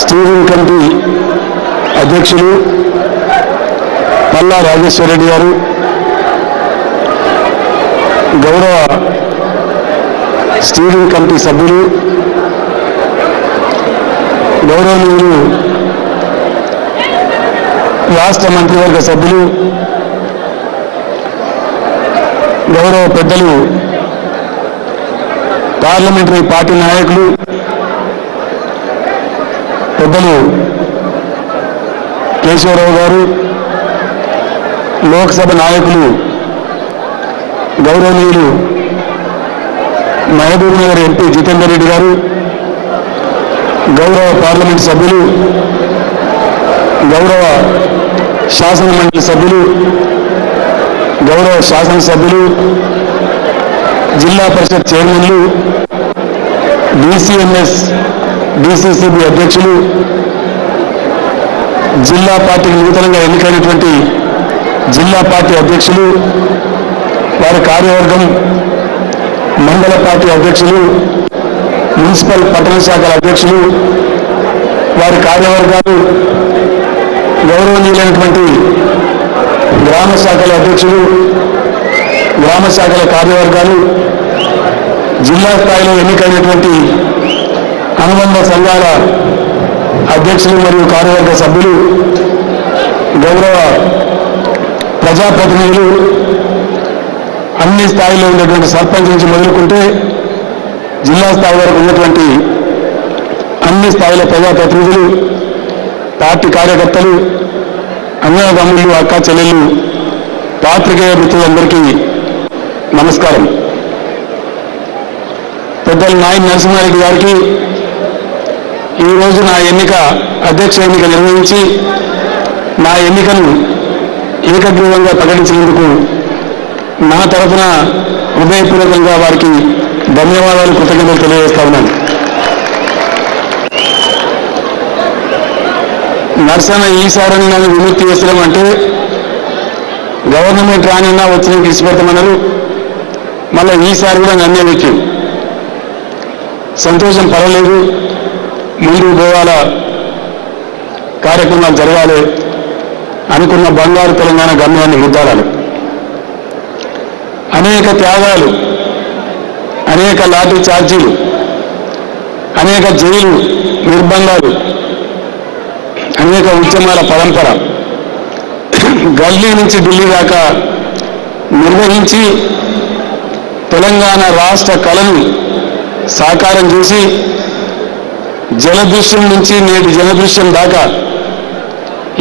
Steering committee అధ్యక్షులు పల్లా రాజేశ్వర రెడ్డి గారు, గౌరవ స్టీరింగ్ కమిటీ సభ్యులు, గౌరవనీయులు రాష్ట్ర మంత్రివర్గ సభ్యులు, గౌరవ పెద్దలు పార్లమెంటరీ పార్టీ నాయకులు, పెద్దలు కేశవరావు గారు, లోక్సభ నాయకులు గౌరవనీయులు మహబూబ్ నగర్ ఎంపీ జితేందర్ రెడ్డి గారు, గౌరవ పార్లమెంట్ సభ్యులు, గౌరవ శాసన మండలి సభ్యులు, గౌరవ శాసనసభ్యులు, జిల్లా పరిషత్ చైర్మన్లు, డిసిఎంఎస్ డిసిసిబి అధ్యక్షులు, జిల్లా పార్టీకి నూతనంగా ఎన్నికైనటువంటి జిల్లా పార్టీ అధ్యక్షులు, వారి కార్యవర్గం, మండల పార్టీ అధ్యక్షులు, మున్సిపల్ పట్టణ శాఖల అధ్యక్షులు, వారి కార్యవర్గాలు, గౌరవనీయులైనటువంటి గ్రామ శాఖల అధ్యక్షులు, గ్రామ శాఖల కార్యవర్గాలు, జిల్లా స్థాయిలో ఎన్నికైనటువంటి అనుబంధ సంఘాల అధ్యక్షులు మరియు కార్యవర్గ సభ్యులు, గౌరవ ప్రజాప్రతినిధులు, అన్ని స్థాయిలో ఉన్నటువంటి సర్పంచ్ నుంచి మొదలుకుంటే జిల్లా స్థాయి వరకు ఉన్నటువంటి అన్ని స్థాయిల ప్రజాప్రతినిధులు, పార్టీ కార్యకర్తలు, అన్నదమ్ములు, అక్క చెల్లెళ్ళు, పాత్రికేయ మిత్రులందరికీ నమస్కారం. పెద్దలు నాయన్ నరసింహారెడ్డి గారికి ఈరోజు నా అధ్యక్ష ఎన్నిక నిర్వహించి నా ఎన్నికను ఏకగ్రీవంగా ప్రకటించినందుకు నా తరఫున హృదయపూర్వకంగా వారికి ధన్యవాదాలు, కృతజ్ఞతలు తెలియజేస్తా ఉన్నాను. నర్సన ఈసారని నన్ను విముక్తి చేసడం అంటే గవర్నమెంట్ రానిన్నా వచ్చిన ఇచ్చిపెడతామన్నారు. మళ్ళీ ఈసారి కూడా నన్నే వచ్చి సంతోషం, పర్వాలేదు, ముందుకు పోవాల, కార్యక్రమాలు జరగాలి, అనుకున్న బంగారు తెలంగాణ గమ్యాన్ని గుద్దాలి. అనేక త్యాగాలు, అనేక లాఠీ ఛార్జీలు, అనేక జైలు నిర్బంధాలు, అనేక ఉద్యమాల పరంపర గల్లీ నుంచి ఢిల్లీ దాకా నిర్వహించి తెలంగాణ రాష్ట్ర కళను సాకారం చేసి జలదృశ్యం నుంచి నేటి జలదృశ్యం దాకా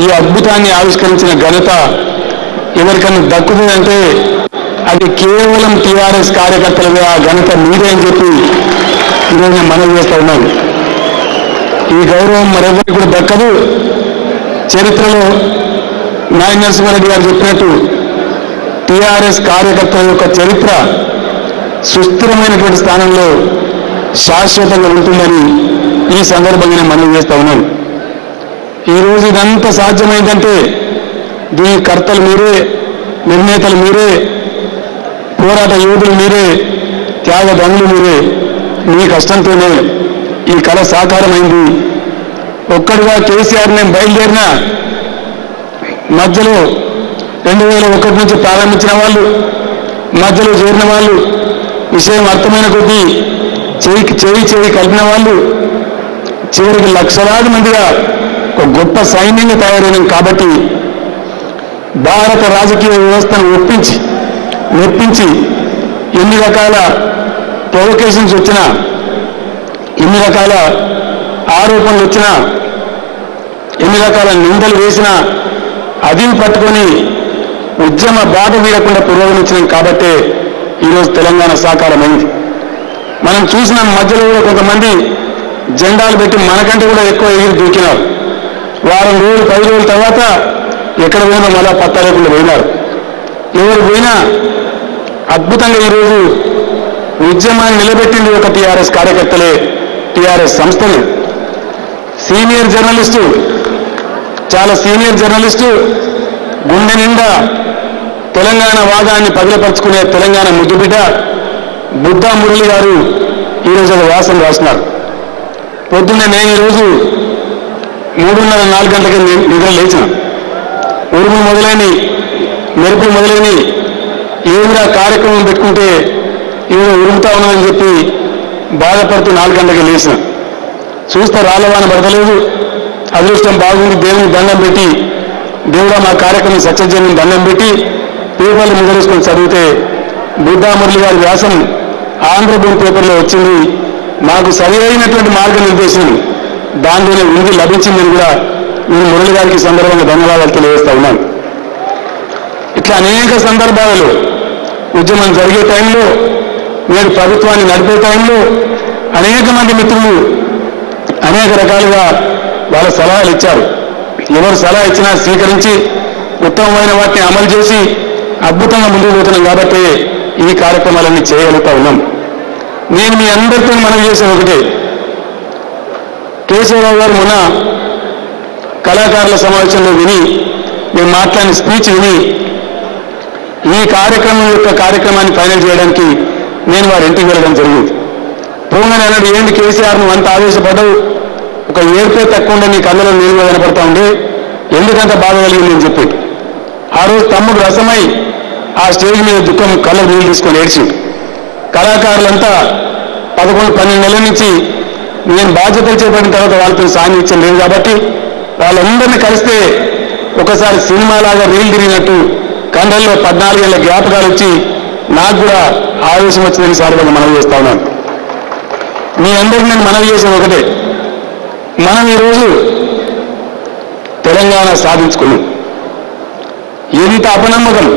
ఈ అద్భుతాన్ని ఆవిష్కరించిన ఘనత ఎవరికన్నా దక్కుతుందంటే అది కేవలం టీఆర్ఎస్ కార్యకర్తలదే. ఆ ఘనత మీదే అని చెప్పి ఈరోజు నేను మనవి చేస్తా ఉన్నాను. ఈ గౌరవం మరెవరికి కూడా దక్కదు. చరిత్రలో నాయన్ నరసింహారెడ్డి గారు చెప్పినట్టు టీఆర్ఎస్ కార్యకర్తల యొక్క చరిత్ర సుస్థిరమైనటువంటి స్థానంలో శాశ్వతంగా ఉంటుందని ఈ సందర్భంగా నేను మనవి చేస్తా ఉన్నాను. ఈరోజు ఇదంతా సాధ్యమైందంటే దీని కర్తలు మీరే, నిర్ణేతలు మీరే, పోరాట యోధులు మీరే, త్యాగదనులు మీరే. మీ కష్టంతోనే ఈ కళ సాకారమైంది. ఒక్కడుగా కేసీఆర్ నేను బయలుదేరిన మధ్యలో 2001 నుంచి ప్రారంభించిన వాళ్ళు, మధ్యలో చేరిన వాళ్ళు, విషయం అర్థమైన కొద్దీ చేయి కలిపిన వాళ్ళు, చివరికి లక్షలాది మందిగా ఒక గొప్ప సైన్యంగా తయారైనాం. కాబట్టి భారత రాజకీయ వ్యవస్థను మెప్పించి ఎన్ని రకాల ప్రొవొకేషన్స్ వచ్చినా, ఎన్ని రకాల ఆరోపణలు వచ్చినా, ఎన్ని రకాల నిందలు వేసినా అది పట్టుకొని ఉద్యమ బాట వీడకుండా పురోగమించినాం. కాబట్టే ఈరోజు తెలంగాణ సాకారమైంది. మనం చూసిన మధ్యలో కూడా కొంతమంది జెండాలు పెట్టి మనకంటే కూడా ఎక్కువ ఎగిరి దూకినారు. వారం రోజులు 10 రోజుల తర్వాత ఎక్కడ పోయినా మళ్ళా పత్తా లేకుండా పోయినారు. ఎవరు పోయినా అద్భుతంగా ఈరోజు ఉద్యమాన్ని నిలబెట్టింది ఒక టీఆర్ఎస్ కార్యకర్తలే, టీఆర్ఎస్ సంస్థలు. సీనియర్ జర్నలిస్టు, చాలా సీనియర్ జర్నలిస్టు, గుండె నిండా తెలంగాణ వాదాన్ని పగిలపరుచుకునే తెలంగాణ ముద్దుబిడ్డ బుద్ధా మురళి గారు ఈరోజు ఒక వ్యాసం రాస్తున్నారు. పొద్దున్నే నేను ఈరోజు 3:30-4 గంటలకి నిద్ర లేచిన. ఉరుములు మొదలైనవి, మెరుపులు మొదలైనవి. ఏమిరా కార్యక్రమం పెట్టుకుంటే ఏదో ఉరుముతా ఉన్నామని చెప్పి బాధపడుతూ 4 గంటలకి లేచిన. చూస్తే రాళ్ళవాన పడతలేదు. అదృష్టం బాగుంది, దేవుని దండం పెట్టి, దేవుడా మా కార్యక్రమం సక్సెస్ చేయని దండం పెట్టి పేపర్లు ముద్రేసుకొని చదివితే బుద్ధామురళి గారి వ్యాసం ఆంధ్రభూమి పేపర్లో వచ్చింది. మాకు సరి అయినటువంటి మార్గనిర్దేశం దానిలోనే ఉంది, లభించిందని కూడా నేను మురళి గారికి సందర్భంగా ధన్యవాదాలు తెలియజేస్తా ఉన్నాను. ఇట్లా అనేక సందర్భాలలో ఉద్యమం జరిగే టైంలో, నేడు ప్రభుత్వాన్ని నడిపే టైంలో అనేక మంది మిత్రులు అనేక రకాలుగా వాళ్ళ సలహాలు ఇచ్చారు. ఎవరు సలహా ఇచ్చినా స్వీకరించి ఉత్తమమైన వాటిని అమలు చేసి అద్భుతంగా ముందుకు పోతున్నాం కాబట్టి ఈ కార్యక్రమాలన్నీ చేయగలుగుతా ఉన్నాం. నేను మీ అందరితో మనవి చేసిన ఒకటే, కేశవరావు గారు మొన్న కళాకారుల సమావేశంలో విని నేను మాట్లాడిన స్పీచ్ విని ఈ కార్యక్రమాన్ని ఫైనల్ చేయడానికి నేను వారి ఇంటికి వెళ్ళడం జరిగింది. పోగానే అన్నాడు, ఏంటి కేసీఆర్ నువ్వు అంత ఆవేశపడ్డావు, ఒక ఏడుపే తక్కువ ఉండే నీ కళ్ళలో నీళ్ళు కనపడతా ఉండే, ఎందుకంత బాధ కలిగిందని చెప్పి ఆ రోజు తమ్ముడు రసమై ఆ స్టేజ్ మీద దుఃఖం కళ్ళ నీళ్ళు తీసుకొని ఏడ్చిండు. కళాకారులంతా 11-12 నెలల నుంచి నేను బాధ్యతలు చేపట్టిన తర్వాత వాళ్ళతో సాన్నిధ్యం లేదు కాబట్టి వాళ్ళందరినీ కలిస్తే ఒకసారి సినిమాలాగా రీల్ తిరిగినట్టు కండల్లో 14 ఏళ్ల జ్ఞాపకాలు వచ్చి నాకు కూడా ఆవేశం వచ్చిందని సార్గా మనవి చేస్తా ఉన్నాను. మీ అందరికీ నేను మనవి చేసిన ఒకటే, మనం ఈరోజు తెలంగాణ సాధించుకున్నాం. ఎంత అపనమ్మకం,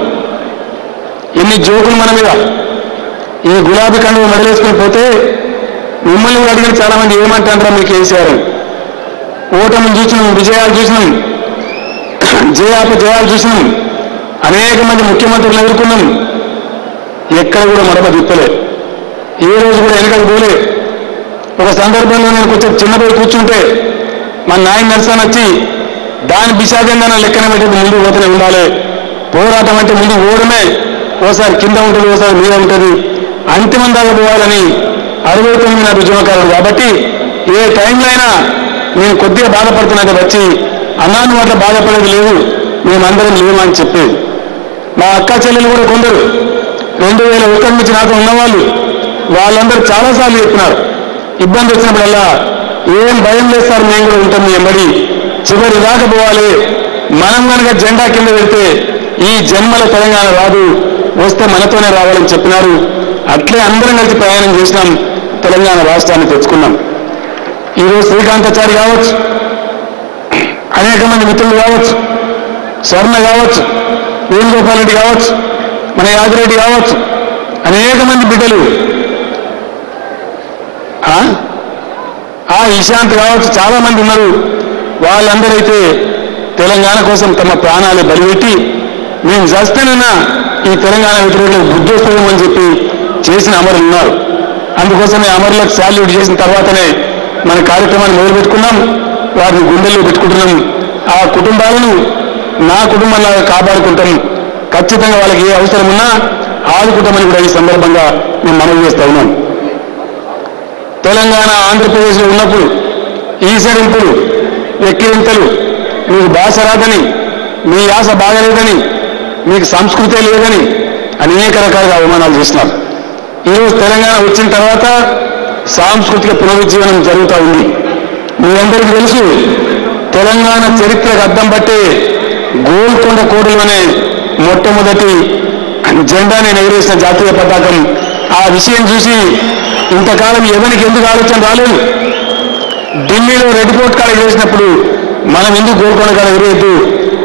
ఎన్ని జోకులు మన మీద. ఈ గులాబీ కండువ మెడలేసుకుని పోతే మిమ్మల్ని కూడా అడిగిన చాలా మంది ఏమంటారా మీకు కేసీఆర్, ఓటమిని చూసినాం, విజయాలు చూసినాం, జయాలు చూసినాం, అనేక మంది ముఖ్యమంత్రులను ఎదుర్కొన్నాం, ఎక్కడ కూడా మరొక తిప్పలే, ఏ రోజు కూడా వెనకకు పోలే. ఒక సందర్భంలో నేను కొంచెం చిన్నపోయి కూర్చుంటే మా నాయన నరసన వచ్చి దాని బిషాదంగా లెక్కన పెట్టి ముందు పోతూనే ఉండాలి, పోరాటం అంటే ముందు ఓడమే, ఓసారి కింద ఉంటుంది, ఓసారి మీద ఉంటుంది, అంతిమం దాకా పోవాలని 69 నా ఉద్యమకారుడు కాబట్టి ఏ టైంలో అయినా నేను కొద్దిగా బాధపడుతున్నట్టు వచ్చి అన్నాను అట్లా బాధపడేది లేదు, మేమందరం లేమని చెప్పేది. మా అక్క చెల్లెలు కూడా కొందరు 2001 నుంచి నాతో ఉన్నవాళ్ళు వాళ్ళందరూ చాలాసార్లు చెప్పినారు, ఇబ్బంది వచ్చినప్పుడల్లా ఏం భయం లేదు సార్, మేము కూడా ఉంటాం మీ ఎంబడి, చివరి దాకా పోవాలి, మనం కనుక జెండా కింద పెడితే ఈ జన్మల తెలంగాణ రాదు, వస్తే మనతోనే రావాలని చెప్పినారు. అట్లే అందరం కలిసి ప్రయాణం చేసినాం, తెలంగాణ రాష్ట్రాన్ని తెచ్చుకున్నాం. ఈరోజు శ్రీకాంతాచారి కావచ్చు, అనేక మంది మిత్రులు కావచ్చు, స్వర్ణ కావచ్చు, వేణుగోపాల్ రెడ్డి కావచ్చు, మన యాదిరెడ్డి కావచ్చు, అనేక మంది బిడ్డలు, ఇశాంత్ కావచ్చు, చాలా మంది ఉన్నారు. వాళ్ళందరూ అయితే తెలంగాణ కోసం తమ ప్రాణాలు బలిపెట్టి మేము చేస్తేనన్నా ఈ తెలంగాణ వ్యతిరేకులకు బుద్ధి వస్తుందని చెప్పి చేసిన అమరులు ఉన్నారు. అందుకోసమే అమరులకు శాల్యూట్ చేసిన తర్వాతనే మన కార్యక్రమాన్ని మొదలుపెట్టుకున్నాం, వారిని గుండెల్లో పెట్టుకుంటున్నాం. ఆ కుటుంబాలను నా కుటుంబంలాగా కాపాడుకుంటాం, ఖచ్చితంగా వాళ్ళకి ఏ అవసరం ఉన్నా ఆదుకుంటామని కూడా ఈ సందర్భంగా నేను మనవి చేస్తా ఉన్నాను. తెలంగాణ ఆంధ్రప్రదేశ్లో ఉన్నప్పుడు ఈసరింపులు, ఎక్కిరింతలు, మీకు భాష రాదని, మీ యాస బాగలేదని, మీకు సంస్కృతే లేదని అనేక రకాలుగా అవమానాలు చేస్తున్నారు. ఈరోజు తెలంగాణ వచ్చిన తర్వాత సాంస్కృతిక పునరుజ్జీవనం జరుగుతూ ఉంది. మీ అందరికీ తెలుసు, తెలంగాణ చరిత్రకు అద్దం పట్టే గోల్కొండ కోటలోనే మొట్టమొదటి జెండాని ఎగరేసిన జాతీయ పతాకం. ఆ విషయం చూసి ఇంతకాలం ఎవరికి ఎందుకు ఆలోచన రాలేదు. ఢిల్లీలో రెడ్ ఫోర్ట్ కాడ ఎగరేసినప్పుడు మనం ఎందుకు గోల్కొండ కాడ ఎగరేయద్దు,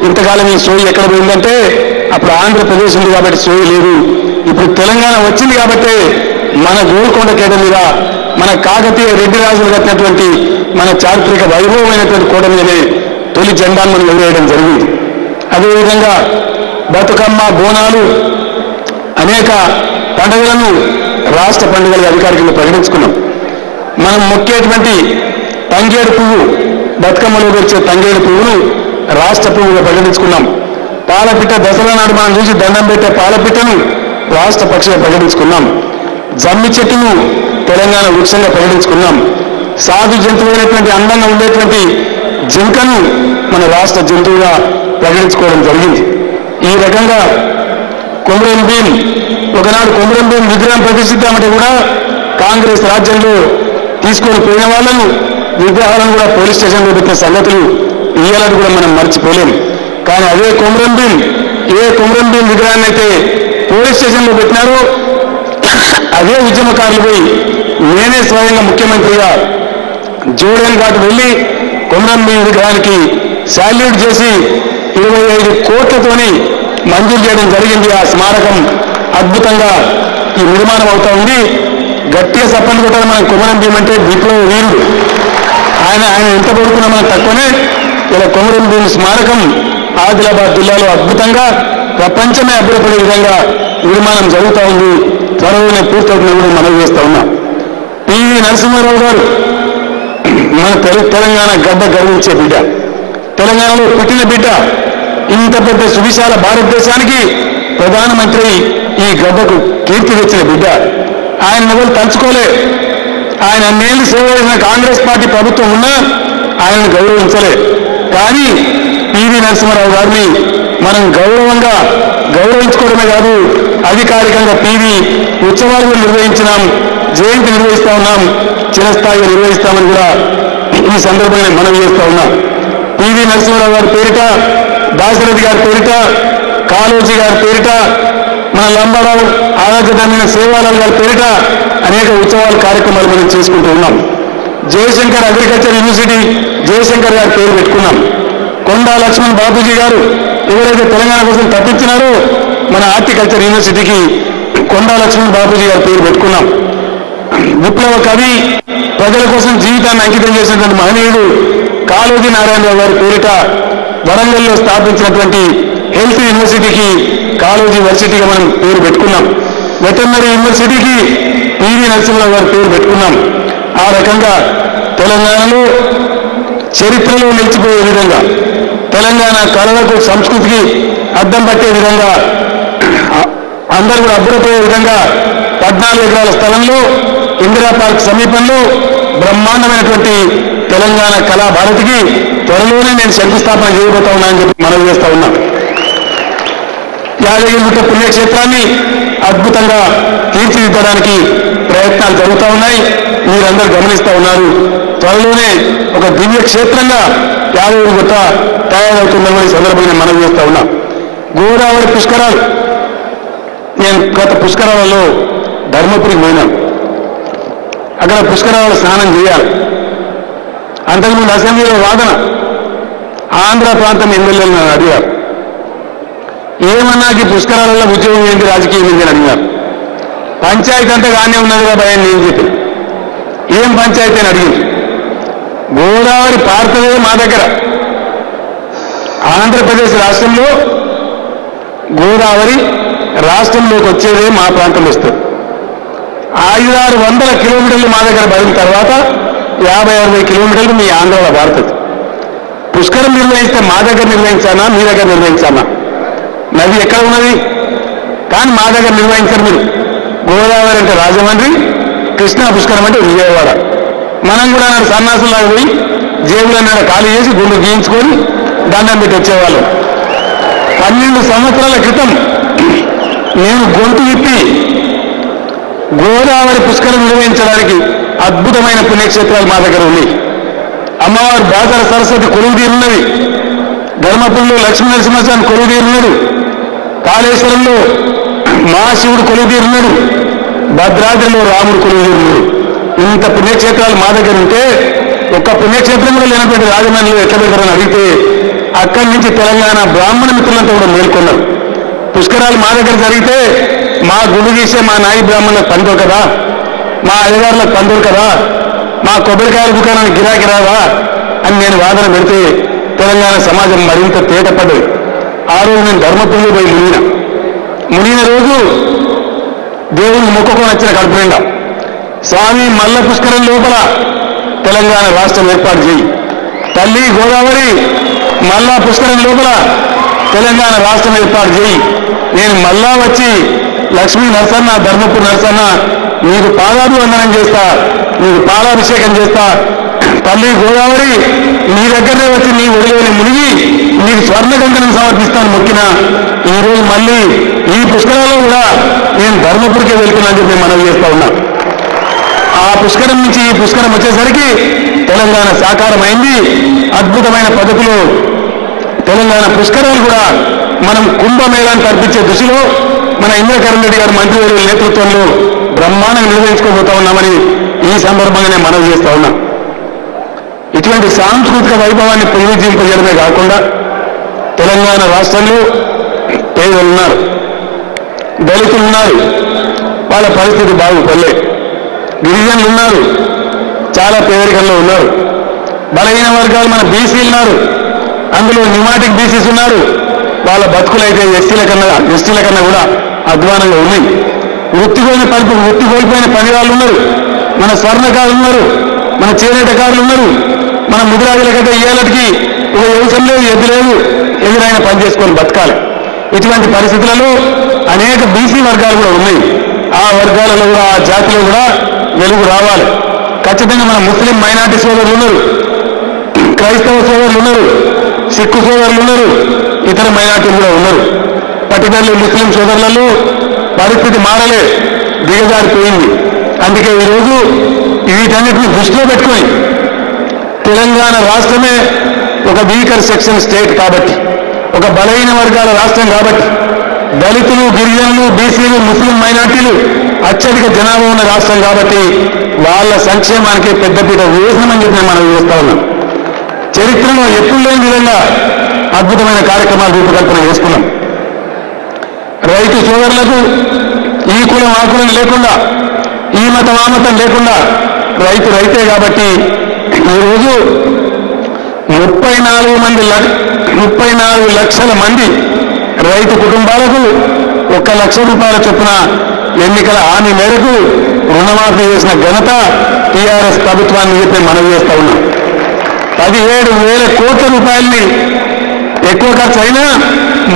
ఇంతకాలం ఈ సోయి ఎక్కడ పోయిందంటే అప్పుడు ఆంధ్రప్రదేశ్ ఉంది కాబట్టి సోయి లేదు. ఇప్పుడు తెలంగాణ వచ్చింది కాబట్టి మన గోల్కొండ కేట మీద మన కాకతీయ రెడ్డి రాజులు కట్టినటువంటి మన చారిత్రక వైభవమైనటువంటి కోట మీదనే తొలి జెండాను మనం ఎగరేయడం జరిగింది. అదేవిధంగా బతుకమ్మ, బోనాలు, అనేక పండుగలను రాష్ట్ర పండుగలుగా అధికారికంగా ప్రకటించుకున్నాం. మనం మొక్కేటువంటి తంగేడు పువ్వు, బతుకమ్మలో వచ్చే తంగేడు పువ్వును రాష్ట్ర పువ్వుగా ప్రకటించుకున్నాం. పాలపిట్ట దసరా నాడు మనం చూసి దండం పెట్టే పాలపిట్టను రాష్ట్ర పక్షిగా ప్రకటించుకున్నాం. జమ్మి చెట్టును తెలంగాణ వృక్షంగా ప్రకటించుకున్నాం. సాధు జంతువైనటువంటి అందంగా ఉండేటువంటి జింకను మన రాష్ట్ర జంతువుగా ప్రకటించుకోవడం జరిగింది. ఈ రకంగా కొమరం భీం ఒకనాడు కొమరం భీం విగ్రహం ప్రతిష్ఠిద్దామంటే కూడా కాంగ్రెస్ రాజ్యంలో తీసుకొని పోయిన వాళ్ళను విగ్రహాలను కూడా పోలీస్ స్టేషన్లో పెట్టిన సంగతులు ఇయ్యాలని కూడా మనం మర్చిపోలేము. కానీ అదే కొమరం భీం విగ్రహాన్ని అయితే పోలీస్ స్టేషన్లో పెట్టినారో అదే ఉద్యమకారులు పోయి నేనే స్వయంగా ముఖ్యమంత్రిగా జోడెన్ ఘాట్ వెళ్ళి కొమరం భీం విగ్రహానికి శాల్యూట్ చేసి 25 కోట్లతోని మంజూరు చేయడం జరిగింది. ఆ స్మారకం అద్భుతంగా ఈ నిర్మాణం అవుతా ఉంది. గట్టిగా సప్పని కొట్టాలి. మనం కొమరం భీం అంటే విప్లవ వీరుడు. ఆయన ఎంత పడుకున్నా మనం తక్కువనే. ఇలా కొమరం భీం స్మారకం ఆదిలాబాద్ జిల్లాలో అద్భుతంగా ప్రపంచమే అబ్బురపడే విధంగా నిర్మాణం జరుగుతూ ఉంది. త్వరలోనే పూర్తవుతుందని కూడా మనం చేస్తూ ఉన్నాం. పివి నరసింహారావు గారు మన తెలంగాణ గడ్డ గర్వించే బిడ్డ, తెలంగాణలో పుట్టిన బిడ్డ. ఇంత పెద్ద సువిశాల భారతదేశానికి ప్రధానమంత్రి ఈ గడ్డకు కీర్తి తెచ్చిన బిడ్డ. ఆయన ఎవరు తలుచుకోలే. ఆయన అన్నేళ్లు సేవ చేసిన కాంగ్రెస్ పార్టీ ప్రభుత్వం ఉన్నా ఆయనను గౌరవించలే. కానీ పివి నరసింహారావు గారిని మనం గౌరవించుకోవడమే కాదు, అధికారికంగా పివి ఉత్సవాలు నిర్వహించినాం, జయంతి నిర్వహిస్తా ఉన్నాం, చిరస్థాయిగా నిర్వహిస్తామని కూడా ఈ సందర్భంగా మనం చేస్తా ఉన్నాం. పివి నరసింహారావు గారి పేరిట, దాశరథి గారి పేరిట, కాళోజీ గారి పేరిట, మన లంబారావు ఆరాధ్యమైన సేవాలాల్ గారి పేరిట అనేక ఉత్సవాల కార్యక్రమాలు మనం చేసుకుంటూ ఉన్నాం. జయశంకర్ అగ్రికల్చర్ యూనివర్సిటీ జయశంకర్ గారి పేరు పెట్టుకున్నాం. కొండా లక్ష్మణ్ బాపూజీ గారు ఎవరైతే తెలంగాణ కోసం తప్పించినారో మన హార్టికల్చర్ యూనివర్సిటీకి కొండా లక్ష్మణ్ బాపూజీ గారి పేరు పెట్టుకున్నాం. విప్లవ కవి, ప్రజల కోసం జీవితాన్ని అంకితం చేసినటువంటి మహనీయుడు కాళోజీ నారాయణరావు గారి పేరిట వరంగల్లో స్థాపించినటువంటి హెల్త్ యూనివర్సిటీకి కాళోజీ యూనివర్సిటీగా మనం పేరు పెట్టుకున్నాం. వెటర్నరీ యూనివర్సిటీకి పివి నరసింహారావు గారి పేరు పెట్టుకున్నాం. ఆ రకంగా తెలంగాణలో చరిత్రలో నిలిచిపోయే విధంగా, తెలంగాణ కళలకు సంస్కృతికి అద్దం పట్టే విధంగా, అందరూ కూడా అబ్బురపోయే విధంగా 14 ఎకరాల స్థలంలో ఇందిరా పార్క్ సమీపంలో బ్రహ్మాండమైనటువంటి తెలంగాణ కళాభారతికి త్వరలోనే నేను శంకుస్థాపన చేయబోతా ఉన్నా అని చెప్పి మనవి చేస్తా ఉన్నా. యాదగిరిగుట్ట పుణ్యక్షేత్రాన్ని అద్భుతంగా తీర్చిదిద్దడానికి ప్రయత్నాలు జరుగుతూ ఉన్నాయి. మీరందరూ గమనిస్తూ ఉన్నారు. త్వరలోనే ఒక దివ్య క్షేత్రంగా యాదగిరిగుట్ట తయారవుతుందని సందర్భంగా మనవి చేస్తా ఉన్నా. గోదావరి పుష్కరాలు, నేను గత పుష్కరాలలో ధర్మపురికి పోయినాను. అక్కడ పుష్కరాలలో స్నానం చేయాలి. అంతకుముందు అసెంబ్లీలో వాదన ఆంధ్ర ప్రాంతం ఎమ్మెల్యేలు నన్ను అడిగారు, ఏమన్నాకి పుష్కరాలలో ఉద్యోగం ఏంటి, రాజకీయం ఏంటి అని అడిగారు. పంచాయతీ అంతా గానే ఉన్నది కదా భయం నేను చెప్పి, ఏం పంచాయతీ అని అడిగింది. గోదావరి పారుతుందే మా దగ్గర. ఆంధ్రప్రదేశ్ రాష్ట్రంలో గోదావరి రాష్ట్రంలోకి వచ్చేదే మా ప్రాంతం వస్తుంది. 500-600 కిలోమీటర్లు మా దగ్గర పడిన తర్వాత 50-60 కిలోమీటర్లు మీ ఆంధ్రలో పారుతుంది. పుష్కరం నిర్వహిస్తే మా దగ్గర నిర్వహించానా, మీ దగ్గర నిర్వహించానా? నది ఎక్కడ ఉన్నది? కానీ మా దగ్గర నిర్వహించారు మీరు. గోదావరి అంటే రాజమండ్రి, కృష్ణా పుష్కరం అంటే విజయవాడ. మనం కూడా నాడు సన్నాసులాగా పోయి జేబులో నాడు ఖాళీ చేసి గుండు గీయించుకొని దండం పెట్టి వచ్చేవాళ్ళం. 12 సంవత్సరాల క్రితం నేను గొంతు విప్పి గోదావరి పుష్కరం నిర్వహించడానికి అద్భుతమైన పుణ్యక్షేత్రాలు మా దగ్గర ఉన్నాయి. అమ్మవారు బాసర సరస్వతి కొలువు తీరున్నది, ధర్మపురంలో లక్ష్మీ నరసింహస్వామి కొలువు తీరున్నాడు, కాళేశ్వరంలో మహాశివుడు కొలువు తీరున్నాడు, భద్రాద్రిలో రాముడు కొలువు తీరున్నాడు. ఇంత పుణ్యక్షేత్రాలు మా దగ్గర ఉంటే ఒక్క పుణ్యక్షేత్రం కూడా లేనటువంటి రాజమండ్రిలో ఎట్లా పెడతారని అడిగితే అక్కడి నుంచి తెలంగాణ బ్రాహ్మణ మిత్రులంతా కూడా మేల్కొన్నారు. పుష్కరాలు మా దగ్గర జరిగితే మా గుడి గీసే మా నాయి బ్రాహ్మణులకు పని దొరకదా, మా అయ్యగారులకు పని దొరకదా, మా కొబ్బరికాయల దుకాణానికి గిరాకీ రాదా అని నేను వాదన పెడితే తెలంగాణ సమాజం మరింత తేటపడ్డది. ఆ రోజు నేను ధర్మపురంలో పోయి మునిగిన రోజు దేవుని మొక్కుకొని వచ్చిన కడుపు నిండా, స్వామి మల్ల పుష్కరం లోపల తెలంగాణ రాష్ట్రం ఏర్పాటు చేయి, తల్లి గోదావరి మల్లా పుష్కరం లోపల తెలంగాణ రాష్ట్రం ఏర్పాటు చేయి, నేను మళ్ళా వచ్చి లక్ష్మీ నరసన్న, ధర్మపురి నరసన్న నీకు పాదాభివందనం చేస్తా, నీకు పాలాభిషేకం చేస్తా తల్లి గోదావరి నీ దగ్గరనే వచ్చి నీ ఒడిలోని మునిగి నీకు స్వర్ణగంధనం సమర్పిస్తాను మొక్కిన ఈరోజు మళ్ళీ ఈ పుష్కరాల్లో కూడా నేను ధర్మపురికే వెళ్తున్నానని చెప్పి మనవి చేస్తా ఉన్నా. ఆ పుష్కరం నుంచి ఈ పుష్కరం వచ్చేసరికి తెలంగాణ సాకారమైంది. అద్భుతమైన పద్ధతిలో తెలంగాణ పుష్కరాలు కూడా మనం కుంభమేళాన్ని తర్పించే దిశలో మన ఇంద్రకరణ్ రెడ్డి గారు మంత్రివర్యుల నేతృత్వంలో బ్రహ్మాండంగా నిర్వహించుకోబోతా ఉన్నామని ఈ సందర్భంగానే మనవి చేస్తా ఉన్నా. ఇటువంటి సాంస్కృతిక వైభవాన్ని పునరుజ్జీవింపజేయడమే కాకుండా తెలంగాణ రాష్ట్రంలో పేదలు ఉన్నారు, దళితులు ఉన్నారు, వాళ్ళ పరిస్థితి బాగుపడలే. గిరిజనులు ఉన్నారు, చాలా పేదరికంలో ఉన్నారు. బలహీన వర్గాలు మన బీసీలు ఉన్నారు, అందులో న్యూమాటిక్ బీసీస్ ఉన్నారు. వాళ్ళ బతుకులైతే ఎస్టీల కన్నా కూడా అధ్వానంగా ఉన్నాయి. వృత్తి కోల్పోయిన పని వాళ్ళు ఉన్నారు, మన స్వర్ణకారులు ఉన్నారు, మన చేనేటకారులు ఉన్నారు, మన ముదిరాజుల కంటే ఏళ్ళకి ఒక వ్యవసాయం లేదు, ఎద్దు లేదు, ఎదురైన పని చేసుకొని బతకాలి. ఇటువంటి పరిస్థితులలో అనేక బీసీ వర్గాలు కూడా ఉన్నాయి. ఆ వర్గాలలో కూడా ఆ జాతిలో కూడా వెలుగు రావాలి. ఖచ్చితంగా మన ముస్లిం మైనార్టీ సోదరులు ఉన్నారు, క్రైస్తవ సోదరులు ఉన్నారు, సిక్కు సోదరులు ఉన్నారు, ఇతర మైనార్టీలు కూడా ఉన్నారు. పర్టికులర్లీ ముస్లిం సోదరులలో పరిస్థితి మారలే, దిగజారిపోయింది. అందుకే ఈరోజు వీటన్నిటిని దృష్టిలో పెట్టుకొని తెలంగాణ రాష్ట్రమే ఒక వీకర్ సెక్షన్ స్టేట్ కాబట్టి, ఒక బలహీన వర్గాల రాష్ట్రం కాబట్టి, దళితులు, గిరిజనులు, బీసీలు, ముస్లిం మైనార్టీలు అత్యధిక జనాభా ఉన్న రాష్ట్రం కాబట్టి వాళ్ళ సంక్షేమానికి పెద్దపీట వేసినామని చెప్పి మనం చేస్తా ఉన్నాం. చరిత్రలో ఎప్పుడు లేని విధంగా అద్భుతమైన కార్యక్రమాలు రూపకల్పన చేసుకున్నాం. రైతు సోదరులకు ఈ కులం ఆ కులం లేకుండా, ఈ మతం ఆ మతం లేకుండా రైతు రైతే కాబట్టి ఈరోజు 34 లక్షల మంది రైతు కుటుంబాలకు 1 లక్ష రూపాయల చొప్పున ఎన్నికల హామీ మేరకు రుణమాఫీ చేసిన ఘనత టీఆర్ఎస్ ప్రభుత్వాన్ని చెప్పి మనవి చేస్తా ఉన్నాం. 17,000 కోట్ల రూపాయల్ని ఎక్కువ ఖర్చు అయినా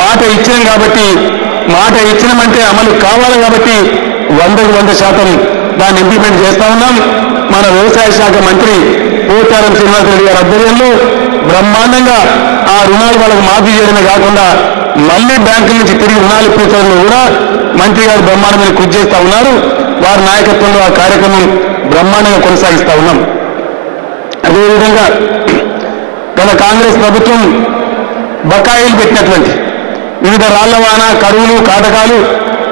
మాట ఇచ్చినాం కాబట్టి, మాట ఇచ్చినామంటే అమలు కావాలి కాబట్టి 100% దాన్ని ఇంప్లిమెంట్ చేస్తా ఉన్నాం. మన వ్యవసాయ శాఖ మంత్రి పోచారం శ్రీనివాసరెడ్డి గారి ఆధ్వర్యంలో బ్రహ్మాండంగా ఆ రుణాలు వాళ్ళకు మాఫీ చేయడమే కాకుండా మళ్ళీ బ్యాంకుల నుంచి తిరిగి రుణాలు ఇప్పించడంలో కూడా మంత్రి గారు బ్రహ్మాండమైన కృషి చేస్తా ఉన్నారు. వారి నాయకత్వంలో ఆ కార్యక్రమం బ్రహ్మాండంగా కొనసాగిస్తా ఉన్నాం. అదేవిధంగా గత కాంగ్రెస్ ప్రభుత్వం బకాయిలు పెట్టినటువంటి వివిధ రాళ్లవాన, కరువులు, కాటకాలు,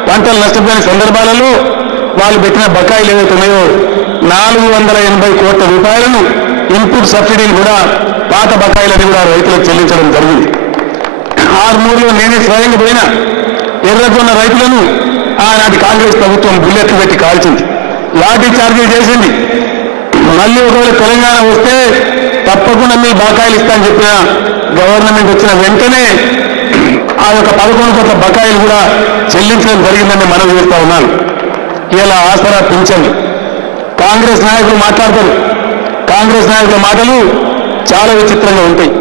పంటలు నష్టపోయిన సందర్భాలలో వాళ్ళు పెట్టిన బకాయిలు ఏవైతే ఉన్నాయో 480 కోట్ల రూపాయలను ఇన్పుట్ సబ్సిడీలు కూడా పాత బకాయిలని కూడా రైతులకు చెల్లించడం జరిగింది. ఆర్మూరులో నేనే స్వయంగా పోయిన ఎర్రగొన్న రైతులను ఆనాటి కాంగ్రెస్ ప్రభుత్వం బుల్లెట్లు పెట్టి కాల్చింది, లాఠీ చార్జీలు చేసింది. మళ్ళీ ఒకవేళ తెలంగాణ వస్తే తప్పకుండా మీ బకాయిలు ఇస్తా అని చెప్పిన గవర్నమెంట్ వచ్చిన వెంటనే ఆ యొక్క 11 కోట్ల బకాయిలు కూడా చెల్లించడం జరిగిందని మనం చేస్తా ఉన్నాను. ఇలా ఆసరా పింఛన్ కాంగ్రెస్ నాయకులు మాట్లాడతారు. కాంగ్రెస్ నాయకుల మాటలు చాలా విచిత్రంగా ఉంటాయి.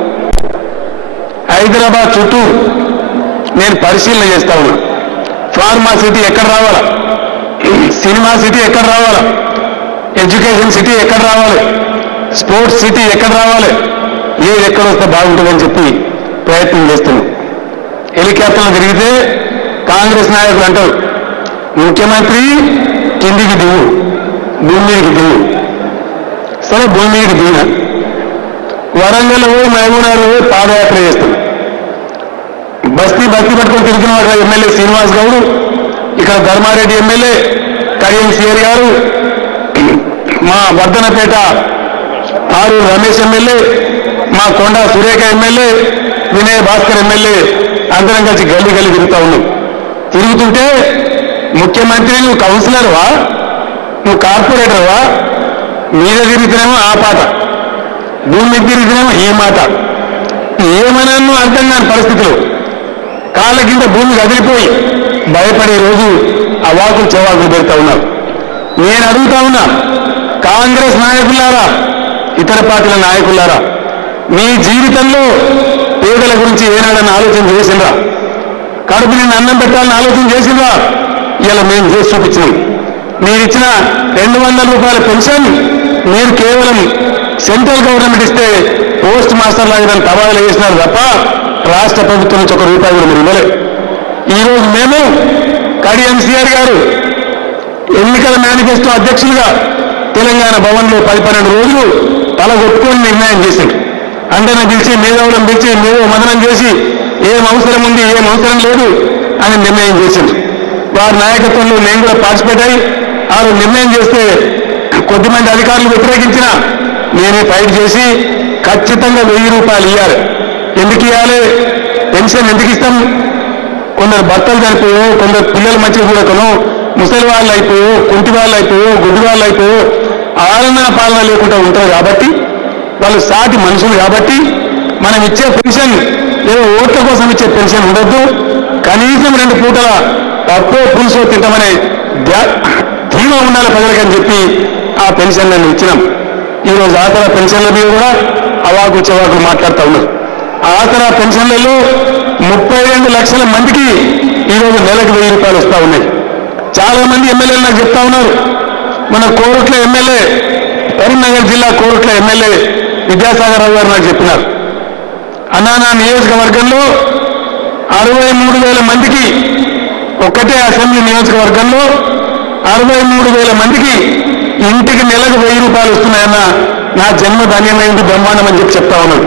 హైదరాబాద్ చుట్టూ నేను పరిశీలన చేస్తా ఉన్నా. ఫార్మా సిటీ ఎక్కడ రావాలా, సినిమా సిటీ ఎక్కడ రావాలా, ఎడ్యుకేషన్ సిటీ ఎక్కడ రావాలి, స్పోర్ట్స్ సిటీ ఎక్కడ రావాలి, ఏది ఎక్కడ వస్తే బాగుంటుందని చెప్పి ప్రయత్నం చేస్తున్నాం. హెలికాప్టర్లు తిరిగితే కాంగ్రెస్ నాయకులు అంటారు, ముఖ్యమంత్రి కిందికి దిగు, భూమి మీదకి దిగు. సరే భూమి మీదకి దిగిన వరంగల్ పోయి మహబూబ్నగర్ పోయి పాదయాత్ర చేస్తాం. బస్తీ పట్టుకొని తిరిగిన వాడు ఎమ్మెల్యే శ్రీనివాస్ గౌడ్, ఇక్కడ ధర్మారెడ్డి ఎమ్మెల్యే, కరీం సిఆర్ గారు, మా వర్ధనపేట ఆరూరు రమేష్ ఎమ్మెల్యే, మా కొండా సురేఖ ఎమ్మెల్యే, వినయ్ భాస్కర్ ఎమ్మెల్యే అందరం కలిసి గల్లీ తిరుగుతూ ఉన్నాం. తిరుగుతుంటే ముఖ్యమంత్రి నువ్వు కౌన్సిలర్వా, నువ్వు కార్పొరేటర్వా, మీద తిరుగుతున్నామో ఆ పాట, భూమి మీద తిరుగుతున్నామో ఈ మాట, ఏమనను అర్థం కాని పరిస్థితులు కాళ్ళ కింద భూమి కదిలిపోయి భయపడే రోజు అవాకులు చెవాకులు పెడతా ఉన్నారు. నేను అడుగుతా ఉన్నా, కాంగ్రెస్ నాయకులారా, ఇతర పార్టీల నాయకులారా, మీ జీవితంలో పేదల గురించి ఏనాడని ఆలోచన చేసిండ్రా? కడుపు నిన్ను అన్నం పెట్టాలని ఆలోచన చేసిండ్రా? ఇలా మేము చేసి చూపించినాం. మీరిచ్చిన 200 రూపాయల పెన్షన్ మీరు కేవలం సెంట్రల్ గవర్నమెంట్ ఇస్తే పోస్ట్ మాస్టర్ లాగా దాన్ని తబాదలు వేసినారు తప్ప రాష్ట్ర ప్రభుత్వం నుంచి ఒక రూపాయి కూడా మీరు ఇవ్వలేదు. ఈరోజు మేము కడియం గారు ఎన్నికల మేనిఫెస్టో అధ్యక్షులుగా తెలంగాణ భవన్లో 10-12 రోజులు తలగొట్టుకొని నిర్ణయం చేసింది. అందరిని పిలిచి మేధావులను పిలిచి మేధో మదనం చేసి ఏం అవసరం ఉంది ఏం అవసరం లేదు అని నిర్ణయం చేసింది. వారి నాయకత్వంలో నేను కూడా పార్టిసిపేట్ అయ్యి వారు నిర్ణయం చేస్తే కొద్దిమంది అధికారులు వ్యతిరేకించిన నేనే ఫైట్ చేసి ఖచ్చితంగా 1000 రూపాయలు ఇవ్వాలి. ఎందుకు ఇవ్వాలి? పెన్షన్ ఎందుకు ఇస్తాం? కొందరు భర్తలు చనిపోయో, కొందరు పిల్లలు మంచిగా చూడకనో, ముసలి వాళ్ళు అయిపోయో, కుంటి వాళ్ళు అయిపోయో, గుడ్డి వాళ్ళు అయిపోయో ఆలన పాలన లేకుండా ఉంటారు కాబట్టి, వాళ్ళు సాటి మనుషులు కాబట్టి మనం ఇచ్చే పెన్షన్ ఏదో ఓట్ల కోసం ఇచ్చే పెన్షన్ ఉండొద్దు. కనీసం 2 పూటల పప్పు పులుసు తింటామనే ధీమా ఉండాలి ప్రజలకని చెప్పి ఆ పెన్షన్లను ఇచ్చినాం. ఈరోజు ఆసరా పెన్షన్ల మీద కూడా అవాకు చెవాకులు మాట్లాడుతూ ఉన్నారు. ఆసరా పెన్షన్లలో 32 లక్షల మందికి ఈరోజు నెలకు 1000 రూపాయలు వస్తూ ఉన్నాయి. చాలా మంది ఎమ్మెల్యేలు నాకు చెప్తా ఉన్నారు. మన కోరుట్ల ఎమ్మెల్యే, కరీంనగర్ జిల్లా కోరుట్ల ఎమ్మెల్యే విద్యాసాగర్ రావు గారు నాకు చెప్పినారు, అన్నా నా నియోజకవర్గంలో 63,000 మందికి, ఒక్కటే అసెంబ్లీ నియోజకవర్గంలో 63,000 మందికి ఇంటికి నెలకు 1000 రూపాయలు వస్తున్నాయన్న, నా జన్మ ధన్యమైంది, బ్రహ్మాండం అని చెప్పి చెప్తా ఉన్నాను.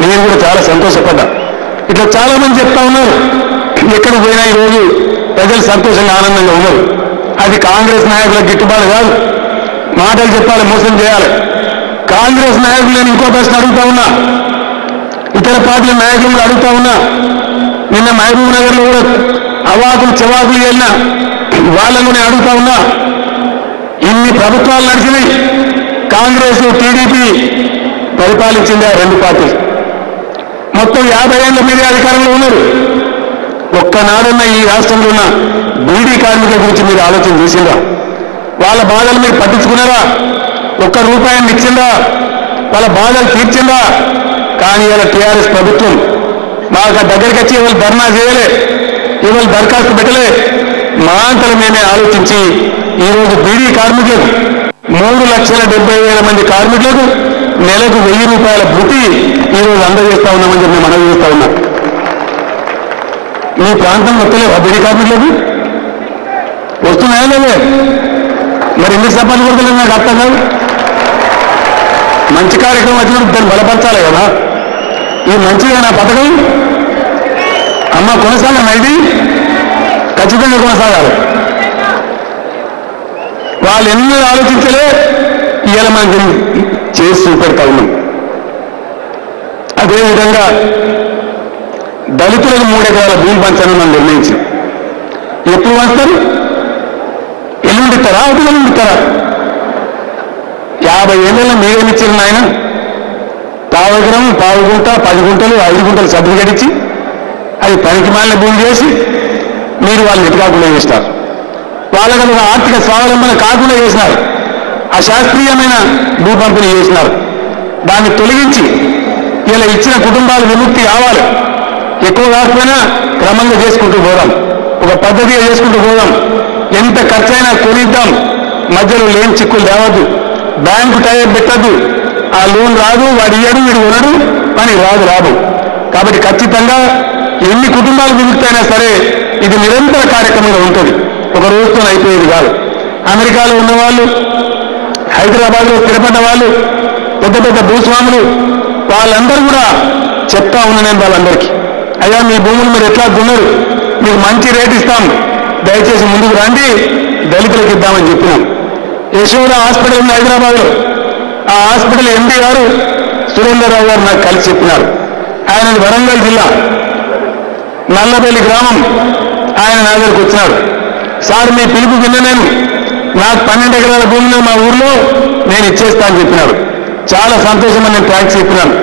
నేను కూడా చాలా సంతోషపడ్డా. ఇట్లా చాలా మంది చెప్తా ఉన్నారు. ఎక్కడికి పోయినా ఈరోజు ప్రజలు సంతోషంగా ఆనందంగా ఉన్నారు. అది కాంగ్రెస్ నాయకులకు గిట్టుబాటు కాదు. మాటలు చెప్పాలి, మోసం చేయాలి. కాంగ్రెస్ నాయకులు నేను ఇంకో ప్రశ్న అడుగుతా ఉన్నా, ఇతర పార్టీల నాయకులు కూడా అడుగుతా ఉన్నా. నిన్న మహబూబ్ నగర్లో కూడా అవాకులు చెవాకులు వెళ్ళిన వాళ్ళను నేను అడుగుతా ఉన్నా. ఇన్ని ప్రభుత్వాలు నడిచినాయి, కాంగ్రెస్ టీడీపీ పరిపాలించింది ఆ 2 పార్టీలు. మొత్తం 50 ఏళ్ల మీదే అధికారంలో ఉన్నారు. ఒక్కనాడున్న ఈ రాష్ట్రంలో ఉన్న బీడీ కార్మికుల గురించి మీరు ఆలోచన చేసిందా? వాళ్ళ బాధలు మీరు పట్టించుకున్నారా? ఒక్క రూపాయిని ఇచ్చిందా? వాళ్ళ బాధలు తీర్చిందా? కానీ ఇలా టీఆర్ఎస్ ప్రభుత్వం మాకు దగ్గరికి వచ్చి ఎవరు ధర్నా చేయలే, ఎవరు దరఖాస్తు పెట్టలే. మా అంతలో మేమే ఆలోచించి ఈరోజు బీడీ కార్మికులకు 3,70,000 మంది కార్మికులకు నెలకు 1000 రూపాయల భృతి ఈరోజు అందజేస్తా ఉన్నామని చెప్పి మనం చేస్తా ఉన్నాం. మీ ప్రాంతం వస్తలేవా బీడీ కార్మికులకు? వస్తున్నాయా లేవే? మరి ఎందుకు సపాలు కొడతలేదు నాకు అర్థం కాదు. మంచి కార్యక్రమం వచ్చినప్పుడు దాన్ని బలపరచాలి కదా. ఈ మంచిగా నా పథకం అమ్మ కొనసాగన, ఇది ఖచ్చితంగా కొనసాగాలి. వాళ్ళు ఎన్ని ఆలోచించలే, ఇవాళ మనం చేసి చూపెడతా ఉన్నాం. అదేవిధంగా దళితులకు 3 ఎకరాల భూమి పంచాలని మనం నిర్ణయించాం. ఎప్పుడు పంచుతారు? ఎల్లుండిస్తారా? ఎల్లుండిస్తారా? 50 ఏళ్ళలో మీరేమిచ్చారు నాయన? 1/4 ఎకరం, 1/4 గుంట, 10 గుంటలు, 5 గుంటలు సర్టిఫికేట్ ఇచ్చి అది పనికి మాలిన భూమి చేసి మీరు వాళ్ళని ఎటుకాకుండా చేస్తారు. వాళ్ళకు ఒక ఆర్థిక స్వావలంబన కాకుండా చేసినారు. అశాస్త్రీయమైన భూ పంపిణీ చేసినారు. దాన్ని తొలగించి ఇలా ఇచ్చిన కుటుంబాలు విముక్తి కావాలి. ఎక్కువ కాకపోయినా క్రమంగా చేసుకుంటూ పోదాం, ఒక పద్ధతిగా చేసుకుంటూ పోదాం. ఎంత ఖర్చైనా కొనిద్దాం, మధ్యలో లేని చిక్కులు తేవద్దు, బ్యాంకు టైప్ పెట్టద్దు. ఆ లోన్ రాదు, వాడు ఇయ్యడు, వీడు కొనడు, అని రాదు. కాబట్టి ఖచ్చితంగా ఎన్ని కుటుంబాలు విముక్తి అయినా సరే ఇది నిరంతర కార్యక్రమంగా ఉంటుంది, ఒక రోజుతో అయిపోయేది కాదు. అమెరికాలో ఉన్నవాళ్ళు, హైదరాబాద్లో స్థిరపడ్డ వాళ్ళు, పెద్ద పెద్ద భూస్వాములు, వాళ్ళందరూ కూడా చెప్తా ఉన్నా నేను వాళ్ళందరికీ, అయ్యా మీ భూములు మీరు ఎట్లా దున్నారు, మీకు మంచి రేట్ ఇస్తాం, దయచేసి ముందుకు రండి, దళితులకు ఇద్దామని చెప్పినాం. యశోద హాస్పిటల్ ఉంది హైదరాబాద్లో. ఆ హాస్పిటల్ ఎండీ గారు సురేందర్రావు గారు నాకు కలిసి చెప్పినారు. ఆయన వరంగల్ జిల్లా నల్లబెల్లి గ్రామం. ఆయన నా దగ్గరికి వచ్చినాడు. సార్ మీ పిలుపు విన్న నేను, నాకు 12 ఎకరాల భూమిని మా ఊర్లో నేను ఇచ్చేస్తా అని చెప్పినాడు. చాలా సంతోషమని నేను ట్యాక్స్ చెప్పినాను.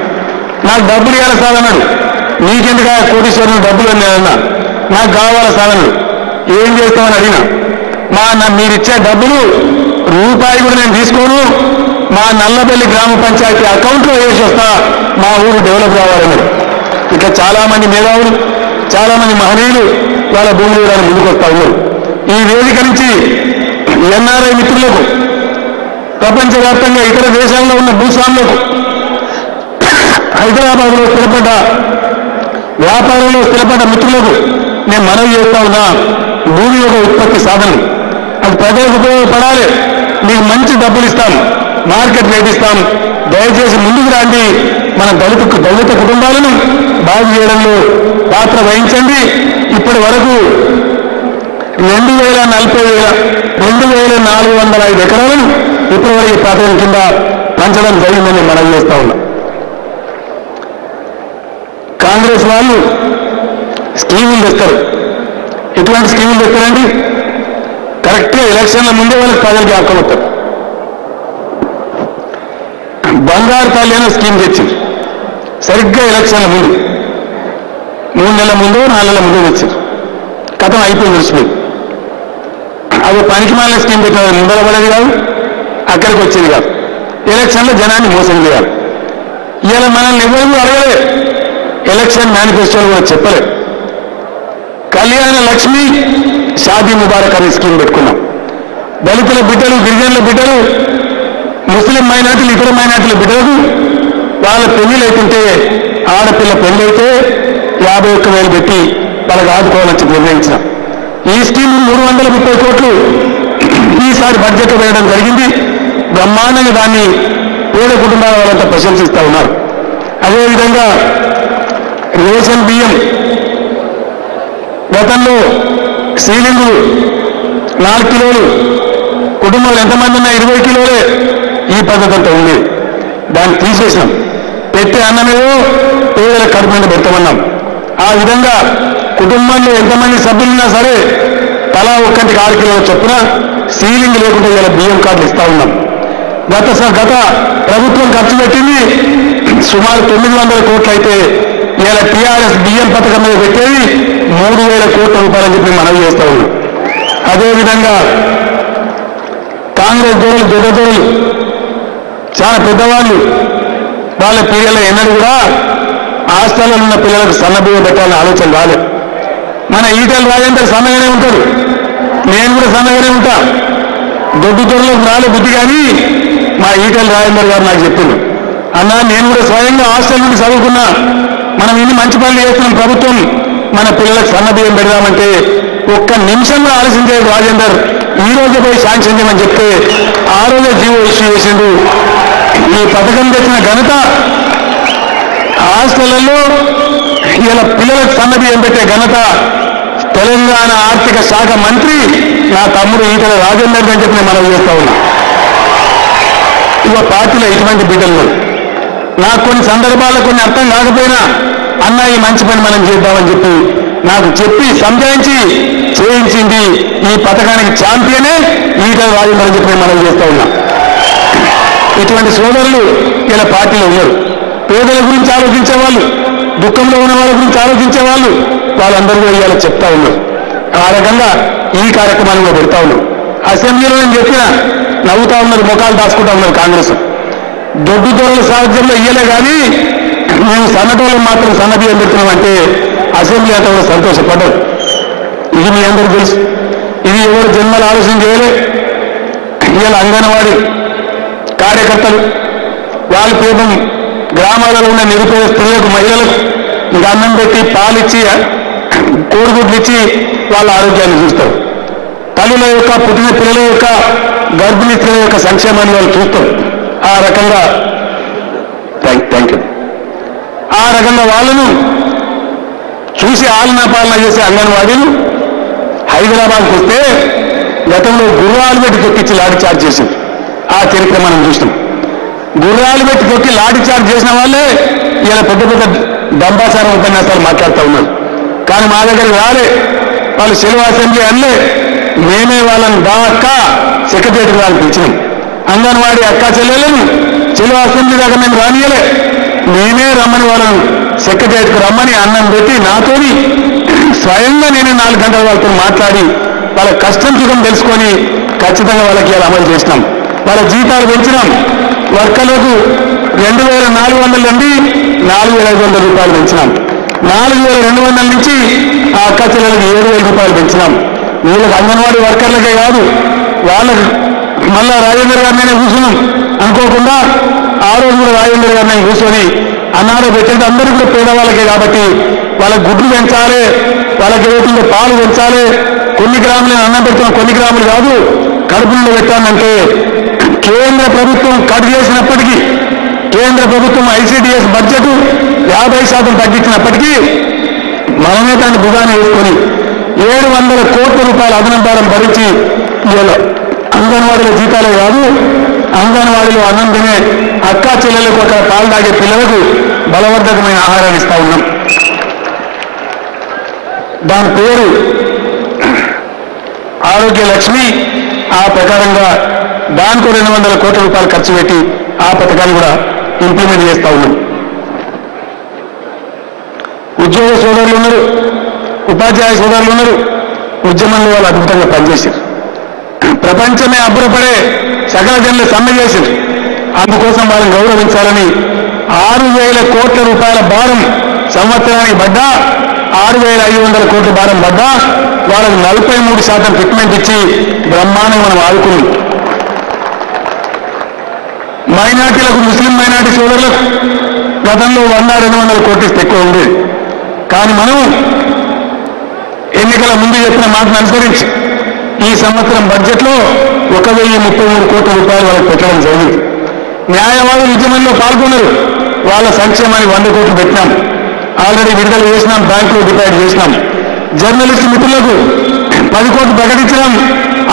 నాకు డబ్బులు ఇవ్వాలి సార్ అన్నాడు. నీకెందుకు కోటీశ్వరుని డబ్బులు అన్నా, నాకు కావాలా సార్ అన్నాడు. ఏం చేస్తామని అడిగినా, మీరిచ్చే డబ్బులు రూపాయి కూడా నేను తీసుకోను, మా నల్లబెల్లి గ్రామ పంచాయతీ అకౌంట్లో వేసి వస్తా, మా ఊరు డెవలప్ కావాలన్నాడు. ఇట్లా చాలామంది మేధావులు, చాలామంది మహనీయులు వాళ్ళ భూములు ముందుకు వస్తా ఉన్నారు. ఈ వేదిక నుంచి ఎన్ఆర్ఐ మిత్రులకు ప్రపంచవ్యాప్తంగా ఇతర దేశాల్లో ఉన్న భూస్వాములకు హైదరాబాద్లో స్థిరపడ్డ వ్యాపారంలో స్థిరపడ్డ మిత్రులకు నేను మనవి చేస్తా ఉన్నా, భూమి ఒక ఉత్పత్తి సాధనం, అది ప్రజలకు ఉపయోగపడాలి. మీకు మంచి డబ్బులు ఇస్తాం, మార్కెట్ రేట్ ఇస్తాం, దయచేసి ముందుకు రండి, మన దళిత కుటుంబాలను బాగు చేయడంలో పాత్ర వహించండి. ఇప్పటి వరకు 2,405 ఎకరాలను ఇప్పటివరకు ఈ పథకం కింద పంచడం జరిగిందని మనం చేస్తా ఉన్నాం. కాంగ్రెస్ వాళ్ళు స్కీములు తెస్తారు. ఎటువంటి స్కీములు తెస్తారండి? కరెక్ట్గా ఎలక్షన్ల ముందే వాళ్ళకి ప్రజలకి హక్కుతారు. బంగారు తల్లి అనే స్కీమ్ తెచ్చింది సరిగ్గా ఎలక్షన్ల ముందు, 3 నెలల ముందో 4 నెలల ముందో తెచ్చారు. కథం అయిపోయింది, వచ్చిపోయింది. అది పనికి మాలిన స్కీమ్ పెట్టిన ముందర పడేది కాదు, అక్కడికి వచ్చేది కాదు. ఎలక్షన్లో జనాన్ని మోసం చేయాలి. ఇవాళ మనల్ని ఎవరు అడగలే, ఎలక్షన్ మేనిఫెస్టోలు కూడా చెప్పలేదు. కళ్యాణ లక్ష్మి షాదీ ముబారక్ అనే స్కీమ్ పెట్టుకున్నాం. దళితుల బిడ్డలు, గిరిజనుల బిడ్డలు, ముస్లిం మైనార్టీలు, ఇతర మైనార్టీల బిడ్డలకు వాళ్ళ పెళ్లిళ్ళు అవుతుంటే, ఆడపిల్ల పెళ్ళైతే 51,000 పెట్టి వాళ్ళకి ఆదుకోవాలని చెప్పి నిర్ణయించినాం. ఈ స్కీమ్ 330 కోట్లు ఈసారి బడ్జెట్ వేయడం జరిగింది. బ్రహ్మాండంగా దాన్ని పేద కుటుంబాల వాళ్ళంతా ప్రశంసిస్తూ ఉన్నారు. అదేవిధంగా రేషన్ బియ్యం గతంలో సీలింగు 4 కిలోలు, కుటుంబాలు ఎంతమంది ఉన్నా 20 కిలోలే ఈ పద్ధతి అంతా ఉంది. దాన్ని తీసేసినాం. పెట్టే అన్నమేవో పేదల కడుపు మీద పెడతామన్నాం. ఆ విధంగా కుటుంబంలో ఎంతమంది సభ్యులున్నా సరే తలా ఒక్కటికి 6 కిలోల చొప్పున సీలింగ్ లేకుండా ఇలా బియ్యం కార్డులు ఇస్తా ఉన్నాం. గత ప్రభుత్వం ఖర్చు పెట్టింది సుమారు 900 కోట్లు అయితే ఇలా టీఆర్ఎస్ బియ్యం పథకం మీద పెట్టేది 3,000 కోట్ల రూపాయలని చెప్పి మనవి చేస్తా ఉన్నాం. అదేవిధంగా కాంగ్రెస్ దొరలు, దొడ్డ దొరలు, చాలా పెద్దవాళ్ళు, వాళ్ళ పిల్లలు ఎన్నడూ కూడా హాస్టల్లో ఉన్న పిల్లలకు సన్నబియ్యం పెట్టాలని ఆలోచన రాలేదు. మన ఈటెల రాజేందర్ సన్నగానే ఉంటాడు, నేను కూడా సన్నగానే ఉంటా. దొడ్డు దొరలకు రాలే బుద్ధి, కానీ మా ఈటెల రాజేందర్ గారు నాకు చెప్పిండు, అన్నా నేను కూడా స్వయంగా హాస్టల్ నుండి చదువుకున్నా, మనం ఇన్ని మంచి పనులు చేస్తున్నాం, ప్రభుత్వం మన పిల్లలకు సన్నబియ్యం పెడదామంటే ఒక్క నిమిషంలో ఆలోచించేది రాజేందర్ ఈ రోజే పోయి శాంక్షన్ చేయమని చెప్తే ఆ రోజే జీవో ఇష్యూ చేసిండు. ఈ పథకం తెచ్చిన ఘనత హాస్టళ్లలో ఇలా పిల్లలకు సన్నబియ్యం పెట్టే ఘనత తెలంగాణ ఆర్థిక శాఖ మంత్రి నా తమ్ముడు ఈటెల రాజేందర్ అని చెప్పి నేను మనవి చేస్తా ఉన్నా. ఇక పార్టీలో ఇటువంటి బిడ్డలు నాకు కొన్ని సందర్భాల్లో కొన్ని అర్థం కాకపోయినా, అన్న ఈ మంచి పని మనం చేద్దామని చెప్పి నాకు చెప్పి సంజాయించి చేయించింది ఈ పథకానికి ఛాంపియనే ఈటెల రాజేందర్ అని చెప్పి నేను మనవి చేస్తా ఉన్నా. ఇటువంటి సోదరులు ఇలా పార్టీలో ఉన్నారు. పేదల గురించి ఆలోచించే వాళ్ళు, దుఃఖంలో ఉన్న వాళ్ళ గురించి ఆలోచించే వాళ్ళు, వాళ్ళందరూ కూడా ఇవాళ చెప్తా ఉన్నారు. ఆ రకంగా ఈ కార్యక్రమాన్ని కూడా పెడతా ఉన్నాం. అసెంబ్లీలో నేను చెప్పిన నవ్వుతా ఉన్నారు, ముఖాలు దాచుకుంటా ఉన్నారు కాంగ్రెస్. దొడ్డు దొరల సాహిత్యంలో ఇయ్యలే కానీ మేము సన్నటోళ్ళు మాత్రం సన్నబియ్యం పెడుతున్నామంటే అసెంబ్లీ అంతా కూడా సంతోషపడ్డారు. ఇది మీ అందరూ తెలుసు. ఇది ఎవరు జన్మలు ఆలోచన చేయలే. ఇవాళ అంగన్వాడీ కార్యకర్తలు వాళ్ళు పేదం గ్రామాలలో ఉన్న నిరుపేద స్త్రీలకు, మహిళలకు ఇంకా అన్నం పెట్టి పాలిచ్చి కోడిగుడ్లు ఇచ్చి వాళ్ళ ఆరోగ్యాన్ని చూస్తారు. తల్లుల యొక్క, పుట్టిన పిల్లల యొక్క, గర్భిణీ స్త్రీల యొక్క సంక్షేమాన్ని వాళ్ళు చూస్తారు. ఆ రకంగా థ్యాంక్ యూ. ఆ రకంగా వాళ్ళను చూసి ఆలనా పాలన చేసే అంగన్వాడీలు హైదరాబాద్కి వస్తే గతంలో గుర్రాలు పెట్టి తొక్కించి లాఠీ చార్జ్ చేసింది. ఆ చరిత్ర మనం చూసినాం. గుర్రాలు పెట్టి తొక్కి లాఠీ చార్జ్ చేసిన వాళ్ళే ఇలా పెద్ద పెద్ద దంబాచారం ఉపన్యాసాలు మాట్లాడుతూ ఉన్నారు. కానీ మా దగ్గరికి రాలే, వాళ్ళు సెలవు అసెంబ్లీ అనలే. మేమే వాళ్ళని అక్క సెక్రటరీ వాళ్ళని పిలిచినాం. అంగన్వాడీ అక్క చెల్లెలను సెలవు అసెంబ్లీ దాకా మేము రానియలే. మేమే రమ్మని వాళ్ళను సెక్రటరీకి రమ్మని అన్నం పెట్టి నాతోని స్వయంగా నేను 4 గంటల వాళ్ళతో మాట్లాడి వాళ్ళ కష్టం సుఖం తెలుసుకొని ఖచ్చితంగా వాళ్ళకి ఇలా అమలు చేసినాం. వాళ్ళ జీతాలు పెంచినాం. వర్కర్లకు 2,400 నుండి 4,500 రూపాయలు పెంచినాం. 4,200 నుంచి ఆ అక్క చెల్లెలకు 7,000 రూపాయలు పెంచినాం. వీళ్ళకి అంగన్వాడీ వర్కర్లకే కాదు, వాళ్ళకు మళ్ళా రాజేంద్ర గారినే కూర్చున్నాం అనుకోకుండా ఆ రోజు కూడా రాజేంద్ర గారిని కూర్చొని అన్నాడు పెట్టేది అందరూ కూడా పేదవాళ్ళకే కాబట్టి వాళ్ళ గుడ్లు పెంచాలి, వాళ్ళకి ఏదైతుందో పాలు పెంచాలి, కొన్ని గ్రాములు అన్నం పెడుతున్న కొన్ని గ్రాములు కాదు కడుపులో పెట్టానంటే కేంద్ర ప్రభుత్వం కట్ చేసినప్పటికీ కేంద్ర ప్రభుత్వం ఐసిడిఎస్ బడ్జెట్ 50% తగ్గించినప్పటికీ మనమే దాన్ని భుజాన వేసుకొని 700 కోట్ల రూపాయల అదనం భారం భరించి ఇవాళ అంగన్వాడీల జీతాలే కాదు అంగన్వాడీలో అన్నం తినే అక్కా చెల్లెలకు అక్కడ పాలు తాగే పిల్లలకు బలవర్ధకమైన ఆహారాన్ని ఇస్తా ఉన్నాం. దాని పేరు ఆరోగ్య లక్ష్మి. ఆ ప్రకారంగా దానికి 200 కోట్ల రూపాయలు ఖర్చు పెట్టి ఆ పథకాన్ని కూడా ఇంప్లిమెంట్ చేస్తా ఉన్నాం. ఉద్యోగ సోదరులు ఉన్నారు, ఉపాధ్యాయ సోదరులు ఉన్నారు, ఉద్యమంలో వాళ్ళు అద్భుతంగా పనిచేశారు. ప్రపంచమే అబ్బురపడే సకల జనులు సమ్మె చేశారు. అందుకోసం వాళ్ళని గౌరవించాలని 6,000 కోట్ల రూపాయల భారం సంవత్సరానికి పడ్డా 6,500 కోట్ల భారం పడ్డా వాళ్ళకి 43% ఫిట్మెంట్ ఇచ్చి బ్రహ్మాండంగా మనం ఆదుకున్నాం. మైనార్టీలకు ముస్లిం మైనార్టీ సోదరులకు గతంలో 100-200 కోట్లు ఇస్తే ఎక్కువ ఉండేది. కానీ మనం ఎన్నికల ముందు చెప్పిన మాటను అనుసరించి ఈ సంవత్సరం బడ్జెట్లో 1,033 కోట్ల రూపాయలు వాళ్ళకి పెట్టడం జరిగింది. న్యాయవాదులు ఉద్యమంలో పాల్గొన్నారు, వాళ్ళ సంక్షేమానికి 100 కోట్లు పెట్టినాం, ఆల్రెడీ విడుదల చేసినాం, బ్యాంకులో డిపాజిట్ చేసినాం. జర్నలిస్టు మిత్రులకు 10 కోట్లు ప్రకటించినాం,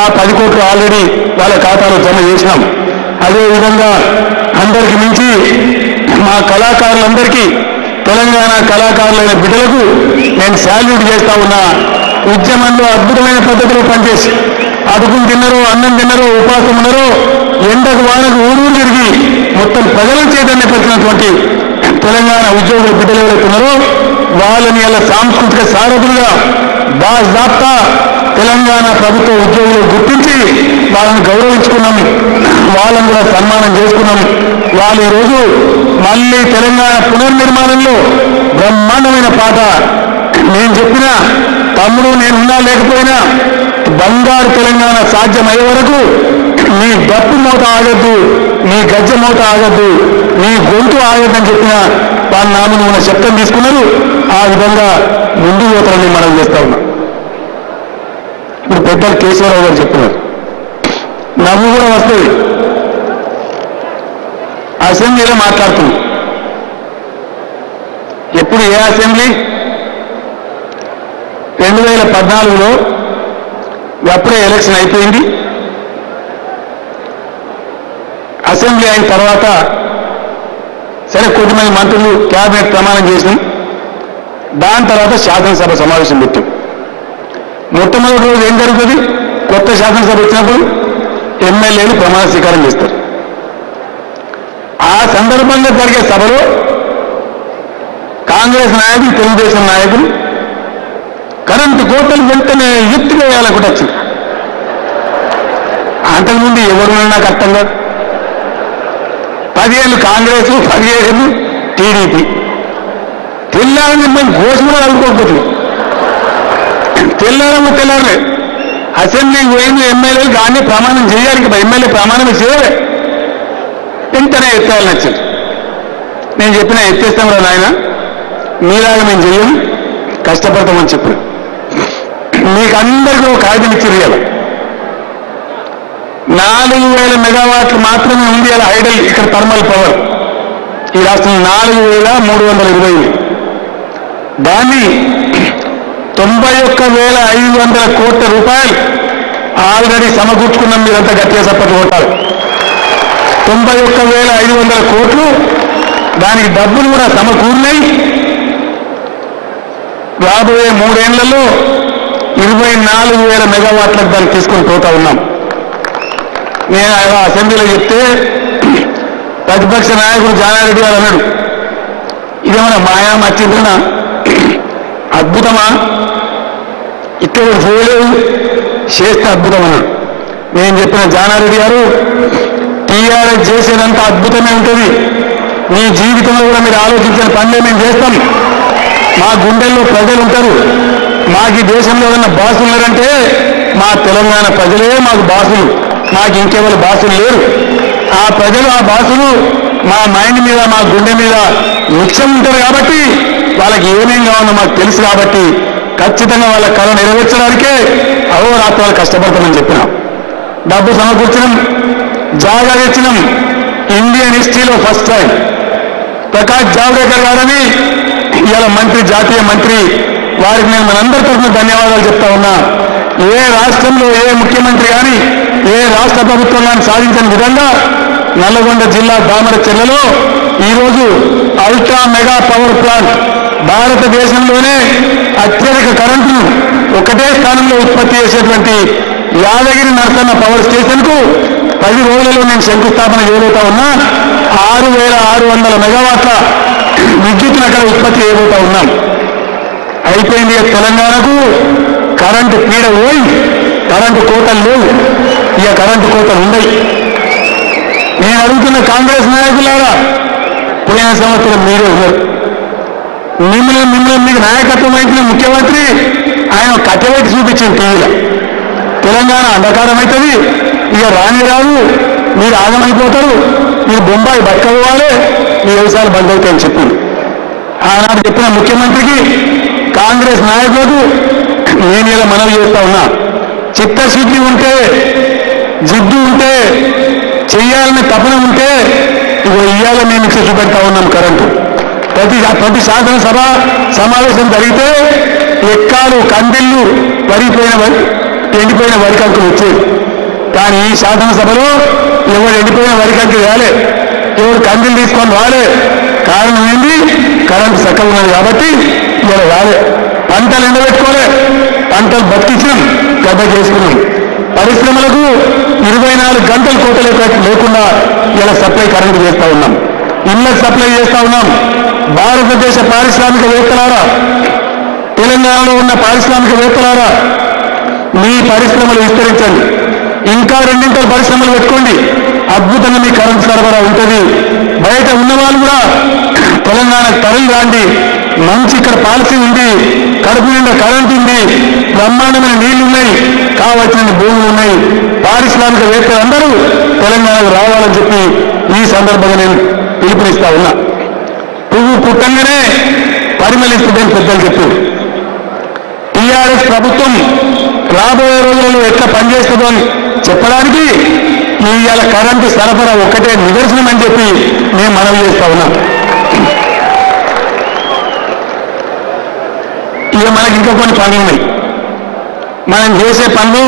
ఆ 10 కోట్లు ఆల్రెడీ వాళ్ళ ఖాతాలో జమ చేసినాం. అదేవిధంగా అందరికి మించి మా కళాకారులందరికీ తెలంగాణ కళాకారులైన బిడ్డలకు నేను శాల్యూట్ చేస్తా ఉన్నా. ఉద్యమంలో అద్భుతమైన పద్ధతిలో పనిచేసి అదుపుని తిన్నారో అన్నం తిన్నారో ఉపాసం ఉన్నారో ఎండకు వానకు ఊరూరు తిరిగి మొత్తం ప్రజల చైతన్యపరిచినటువంటి తెలంగాణ ఉద్యోగుల బిడ్డలు ఎవరైతున్నారో వాళ్ళని అలా సాంస్కృతిక సారథులుగా బాజాప్తా తెలంగాణ ప్రభుత్వ ఉద్యోగులు గుర్తించి వాళ్ళని గౌరవించుకున్నాం, వాళ్ళని కూడా సన్మానం చేసుకున్నాం. వాళ్ళు ఈరోజు మళ్ళీ తెలంగాణ పునర్నిర్మాణంలో బ్రహ్మాండమైన పాట నేను చెప్పిన తమ్ముడు నేనున్నా లేకపోయినా బంగారు తెలంగాణ సాధ్యమయ్యే వరకు నీ డప్పు మోత ఆగద్దు, నీ గజ్జ మోత ఆగద్దు, నీ గొంతు ఆగద్దని చెప్పిన వాళ్ళ నామను మన శబ్దం తీసుకున్నారు. ఆ విధంగా ముందు పోతారని మనం చేస్తా ఉన్నాం. ఇప్పుడు పెద్దలు కేశవరావు గారు చెప్తున్నారు, నవ్వు కూడా వస్తుంది. అసెంబ్లీలో మాట్లాడుతుంది. ఎప్పుడు ఏ అసెంబ్లీ? 2014లో అప్పుడే ఎలక్షన్ అయిపోయింది. అసెంబ్లీ అయిన తర్వాత సరే కొద్దిమంది మంత్రులు క్యాబినెట్ ప్రమాణం చేసి దాని తర్వాత శాసనసభ సమావేశం పెట్టాం. మొట్టమొదటి రోజు ఏం జరుగుతుంది? కొత్త శాసనసభ వచ్చినప్పుడు ఎమ్మెల్యేలు ప్రమాణ స్వీకారం చేస్తారు. ఆ సందర్భంగా జరిగే సభలో కాంగ్రెస్ నాయకులు తెలుగుదేశం నాయకులు కరెంటు కోతలు వెంటనే ఎత్తుగా వేయాలనుకుంటే వచ్చింది. అంతకుముందు ఎవరున్నా నాకు అర్థం కాదు. 10 ఏళ్ళు కాంగ్రెస్, 17 ఏళ్ళు టీడీపీ. తెల్లారని మేము ఘోషణ కూడా అనుకోకపోతుంది. తెల్లారలే అసెంబ్లీకి పోయింది ఎమ్మెల్యేలు కానీ ప్రమాణం చేయాలి. ఎమ్మెల్యే ప్రమాణం చేయాలి, వెంటనే ఎత్తేయాలని వచ్చింది. నేను చెప్పిన ఎత్తేస్తాం కదా నాయన, మీలాగా మేము చెయ్యం, కష్టపడతామని చెప్పిన. మీకు అందరికీ ఒక కాగితం ఇచ్చి ఇవ్వాలి. 4,000 మెగావాట్లు మాత్రమే ఉంది అలా ఐడల్ ఇక్కడ థర్మల్ పవర్ ఈ రాష్ట్రంలో 4,320. దాన్ని 91,500 కోట్ల రూపాయలు ఆల్రెడీ సమకూర్చుకున్నాం. మీరంతా గట్టిగా సపోర్ట్ కొట్టాలి. 91,500 కోట్లు దానికి డబ్బులు కూడా సమకూరినాయి. రాబోయే 3 ఏళ్లలో 24,000 మెగావాట్లకు దాన్ని తీసుకొని పోతా ఉన్నాం. నేను అసెంబ్లీలో చెప్తే ప్రతిపక్ష నాయకుడు జానారెడ్డి గారు అన్నాడు, ఇదేమన్నా మాయా మర్చిందా, అద్భుతమా, ఇక్కడ చేయలేదు చేస్తే అద్భుతం అన్నాడు. నేను చెప్పిన జానారెడ్డి గారు, టీఆర్ఎస్ చేసేదంతా అద్భుతమే ఉంటుంది. మీ జీవితంలో కూడా మీరు ఆలోచించిన పనులే మేము చేస్తాం. మా గుండెల్లో ప్రజలు ఉంటారు. మాకు ఈ దేశంలో ఉన్న బాసులు ఉన్నారంటే మా తెలంగాణ ప్రజలే మాకు బాసులు. మాకు ఇంకెవరు బాసులు లేరు. ఆ ప్రజలు ఆ బాసులు మా మైండ్ మీద మా గుండె మీద నిత్యం ఉంటారు కాబట్టి వాళ్ళకి ఏమేం కావాలో మాకు తెలుసు కాబట్టి ఖచ్చితంగా వాళ్ళ కళ నెరవేర్చడానికే అహోరాత్రాలు కష్టపడతామని చెప్పినాం. డబ్బు సమకూర్చడం, జాగా తెచ్చినాం. ఇండియన్ హిస్టరీలో ఫస్ట్ టైం ప్రకాష్ జావడేకర్ గారని ఇవాళ మంత్రి, జాతీయ మంత్రి, వారికి నేను మనందరి తరఫున ధన్యవాదాలు చెప్తా ఉన్నా. ఏ రాష్ట్రంలో ఏ ముఖ్యమంత్రి కానీ ఏ రాష్ట్ర ప్రభుత్వం కానీ సాధించిన విధంగా నల్లగొండ జిల్లా దామరచెర్లలో ఈరోజు అల్ట్రా మెగా పవర్ ప్లాంట్ భారతదేశంలోనే అత్యధిక కరెంటును ఒకటే స్థానంలో ఉత్పత్తి చేసేటువంటి యాదగిరి నరసన్న పవర్ స్టేషన్కు 10 రోజులలో నేను శంకుస్థాపన చేయబోతా ఉన్నా. 6,600 మెగావాట్ల విద్యుత్తును అక్కడ ఉత్పత్తి చేయబోతా ఉన్నాం. అయిపోయింది. తెలంగాణకు కరెంటు పీడ పోయి కరెంటు కోతలు లేవు. ఇక కరెంటు కోతలు ఉన్నాయి. నేను అడుగుతున్న కాంగ్రెస్ నాయకులారా, పోయిన సంవత్సరం మీరే ఉన్నారు. మిమ్మల్ని మీకు నాయకత్వం వహించిన ముఖ్యమంత్రి ఆయన కట్టబెట్టి చూపించిన టీవీలో తెలంగాణ అంధకారం అవుతుంది, ఇక రాని రాదు, మీరు ఆగమైపోతారు, మీరు బొంబాయి బతకవాలి, మీ వ్యవసాయాలు బంద్ అవుతాయని చెప్పింది. ఆనాడు చెప్పిన ముఖ్యమంత్రికి కాంగ్రెస్ నాయకులకు నేను ఇలా మనవి చేస్తా ఉన్నా. చిత్తశుద్ధి ఉంటే, జిద్దు ఉంటే, చెయ్యాలని తపన ఉంటే ఇవాళ మేము చూపెడతా ఉన్నాం. కరెంటు ప్రతి శాసనసభ సమావేశం జరిగితే ఎక్కాలు, కందిళ్ళు, ఎండిపోయిన వరికంకులు వచ్చేది. కానీ ఈ శాసనసభలో ఎవరు ఎండిపోయిన వరికంకి రాలే, ఎవరు కందిలు తీసుకొని రాలే. కారణం ఏంటి? కరెంటు చక్కగా ఉన్నది కాబట్టి ఇలా రాలే. పంటలు ఎండబెట్టుకోలే, పంటలు బతికించినాం, గడ్డ చేసుకున్నాం. పరిశ్రమలకు 24 గంటలు కోత లేకుండా ఇలా సప్లై కరెంటు చేస్తా ఉన్నాం. ఇళ్లకు సప్లై చేస్తా ఉన్నాం. భారతదేశ పారిశ్రామికవేత్తలారా, తెలంగాణలో ఉన్న పారిశ్రామికవేత్తలారా, మీ పరిశ్రమలు విస్తరించండి. ఇంకా 2 పరిశ్రమలు పెట్టుకోండి. అద్భుతంగా మీ కరెంటు సరఫరా ఉంటుంది. బయట ఉన్న వాళ్ళు కూడా తెలంగాణకు తరలి రాండి. మంచి ఇక్కడ పాలసీ ఉంది, కడుపు నిండా కరెంటు ఉంది, బ్రహ్మాండమైన నీళ్లు ఉన్నాయి, కావాల్సిన భూములు ఉన్నాయి. పారిశ్రామికవేత్తలందరూ తెలంగాణకు రావాలని చెప్పి ఈ సందర్భంగా నేను పిలుపునిస్తా ఉన్నా. పువ్వు పుట్టంగానే పరిమళిస్తుందని పెద్దలు చెప్పారు. టీఆర్ఎస్ ప్రభుత్వం రాబోయే రోజులలో ఎట్లా పనిచేస్తుందో అని చెప్పడానికి ఇవాళ కరెంటు సరఫరా ఒక్కటే నిదర్శనం అని చెప్పి నేను మనవి చేస్తా ఉన్నా. ఇక మనకి ఇంకా కొన్ని పనులు ఉన్నాయి. మనం చేసే పనులు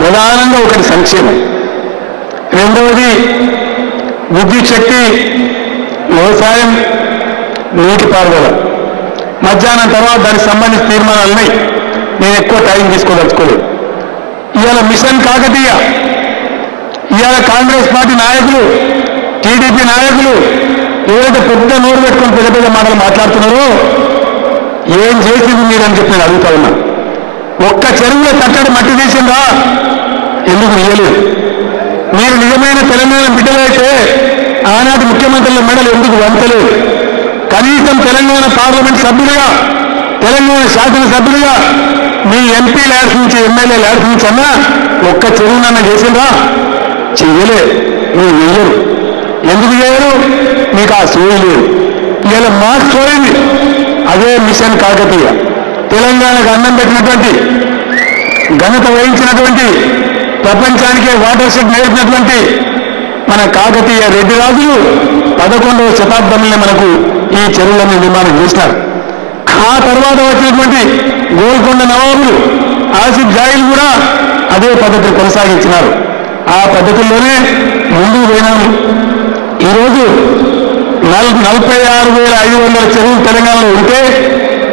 ప్రధానంగా ఒకటి సంక్షేమం, రెండవది విద్యుత్ శక్తి, వ్యవసాయం, నీటిపారుదల. మధ్యాహ్నం తర్వాత దానికి సంబంధించిన తీర్మానాలు ఉన్నాయి. నేను ఎక్కువ టైం తీసుకోదలుచుకోలేదు. ఇవాళ మిషన్ కాకతీయ, ఇవాళ కాంగ్రెస్ పార్టీ నాయకులు, టీడీపీ నాయకులు ఏదైతే పెద్ద నోరు పెట్టుకొని పెద్ద పెద్ద మాటలు మాట్లాడుతున్నారో ఏం చేసింది మీరని చెప్పి నేను అడుగుతా ఉన్నా. ఒక్క చెరువులో తట్టడి మట్టి తీసిందా? ఎందుకు ఇయ్యలేదు? మీరు నిజమైన తెలంగాణ బిడ్డలైతే ఆనాటి ముఖ్యమంత్రుల మెడలు ఎందుకు వంచలేదు? కనీసం తెలంగాణ పార్లమెంట్ సభ్యులుగా, తెలంగాణ శాసనసభ్యులుగా మీ ఎంపీ ల్యాడ్స్ నుంచి, ఎమ్మెల్యే ల్యాడ్స్ నుంచి అన్నా ఒక్క చెరువునన్నా చేసిందా? చెయ్యలే. మీరు వెయ్యరు. ఎందుకు చేయరు? మీకు ఆ సోయి లేదు. ఇలా మాకు సోయింది. అదే మిషన్ కాకతీయ. తెలంగాణకు అన్నం పెట్టినటువంటి, ఘనత వహించినటువంటి, ప్రపంచానికే వాటర్ షెడ్ నేర్పినటువంటి మన కాకతీయ రెడ్డి రాజులు 11వ శతాబ్దంలో మనకు ఈ చెరువులను నిర్మాణం చేసినారు. ఆ తర్వాత వచ్చినటువంటి గోల్కొండ నవాబులు, ఆసిఫ్ జాయిలు కూడా అదే పద్ధతిని కొనసాగించినారు. ఆ పద్ధతుల్లోనే ముందుకు పోయినాము. ఈరోజు 46,500 చెరువులు తెలంగాణలో ఉంటే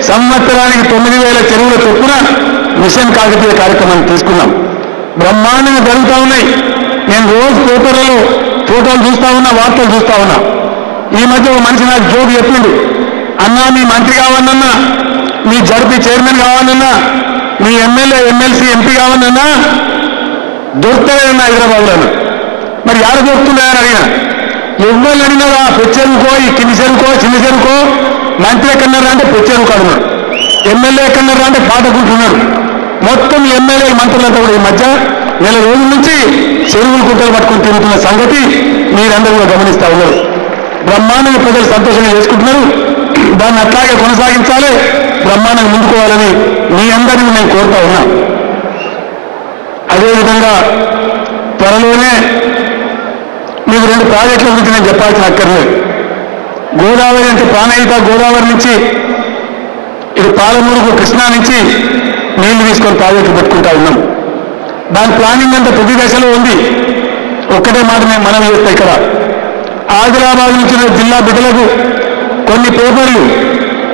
సంవత్సరానికి 9,000 చెరువుల చొప్పున మిషన్ కాకతీయ కార్యక్రమాన్ని తీసుకున్నాం. బ్రహ్మాండంగా జరుగుతూ ఉన్నాయి. నేను రోజు పేపర్లలో ఫోటోలు చూస్తా ఉన్నా, వార్తలు చూస్తా ఉన్నా. ఈ మధ్య ఒక మనిషి నాకు జోక్ చెప్పిండు. అన్నా, మీ మంత్రి కావాలన్నా, మీ జడ్పీ చైర్మన్ కావాలన్నా, మీ ఎమ్మెల్యే, ఎమ్మెల్సీ, ఎంపీ కావాలన్నా దొరుకుతాయన్నా హైదరాబాద్లో. మరి యాడ దొరుకుతున్నాయని అడిగినా, ఎవరిని అడిగినారా? పెచ్చెరుకో, ఈ కింది చెరుకో, చిన్న చెరుకో. మంత్రి ఎక్కడన్నారా అంటే పెచ్చెరుకు అడుగున్నాడు. ఎమ్మెల్యే ఎక్కడన్నారా అంటే పాటకుంటున్నాడు. మొత్తం ఎమ్మెల్యే మంత్రులంతా కూడా ఈ మధ్య నెల రోజుల నుంచి చెరువులు కుట్టలు పట్టుకొని తిరుగుతున్న సంగతి మీరందరూ కూడా గమనిస్తా ఉన్నారు. బ్రహ్మాండంగా ప్రజలు సంతోషంగా చేసుకుంటున్నారు. దాన్ని అట్లాగే కొనసాగించాలి, బ్రహ్మాండంగా ముందుకోవాలని మీ అందరినీ నేను కోరుతా ఉన్నా. అదేవిధంగా త్వరలోనే మీకు 2 ప్రాజెక్టుల గురించి నేను చెప్పాల్సిన అక్కర్లేదు. గోదావరి అంటే ప్రాణహిత గోదావరి నుంచి ఇది పాలమూరుకు కృష్ణా నుంచి నీళ్లు తీసుకొని ప్రాజెక్టులు పెట్టుకుంటా ఉన్నాం. దాని ప్లానింగ్ అంతా ప్రతి దశలో ఉంది. ఒక్కటే మాట నేను మనవి చేస్తా, ఇక్కడ ఆదిలాబాద్ నుంచి జిల్లా బిడ్డలకు కొన్ని పేపర్లు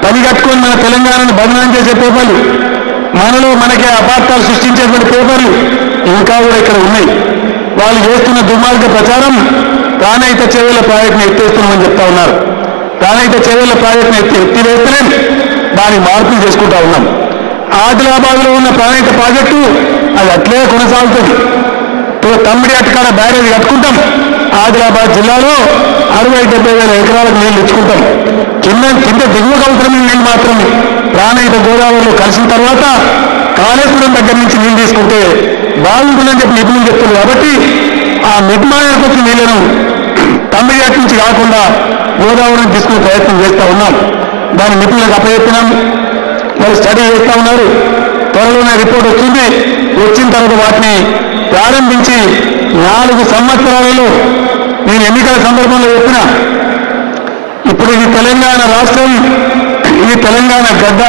పని కట్టుకొని మన తెలంగాణను బదనాం చేసే పేపర్లు, మనకే అపార్థాలు సృష్టించేటువంటి పేపర్లు ఇంకా కూడా ఇక్కడ ఉన్నాయి. వాళ్ళు చేస్తున్న దుర్మార్గ ప్రచారం ప్రాణహిత చెరువుల ప్రాజెక్టును ఎత్తేస్తున్నామని చెప్తా ఉన్నారు. ప్రాణహిత చెరువుల ప్రాజెక్టును ఎత్తివేస్తేనే దాని మార్పులు చేసుకుంటా ఉన్నాం. ఆదిలాబాద్లో ఉన్న ప్రాణహిత ప్రాజెక్టు అది అట్లే కొనసాగుతుంది. తమ్మిడి అట్టకాడ బ్యారేజ్ కట్టుకుంటాం. ఆదిలాబాద్ జిల్లాలో 60-70 వేల ఎకరాలకు నీళ్లు ఇచ్చుకుంటాం. కింద దిగువకు అవసరమైన నీళ్ళు మాత్రం ప్రాణహిత గోదావరిలో కలిసిన తర్వాత కాళేశ్వరం దగ్గర నుంచి నీళ్ళు తీసుకుంటే బాగుంటుందని చెప్పి నిపుణులు చెప్తున్నారు. కాబట్టి ఆ నిర్మాణానికి వచ్చిన నీళ్లను తమ్మిడి అటు నుంచి కాకుండా గోదావరిని తీసుకునే ప్రయత్నం చేస్తూ ఉన్నాం. దాని నిపుణులకు అప్పచెప్పినాం. వాళ్ళు స్టడీ చేస్తూ ఉన్నారు. త్వరలోనే రిపోర్ట్ వస్తుంది. వచ్చిన తర్వాత వాటిని ప్రారంభించి 4 సంవత్సరాలలో నేను ఎన్నికల సందర్భంలో చెప్పిన, ఇప్పుడు ఇది తెలంగాణ రాష్ట్రం, ఇది తెలంగాణ గడ్డ,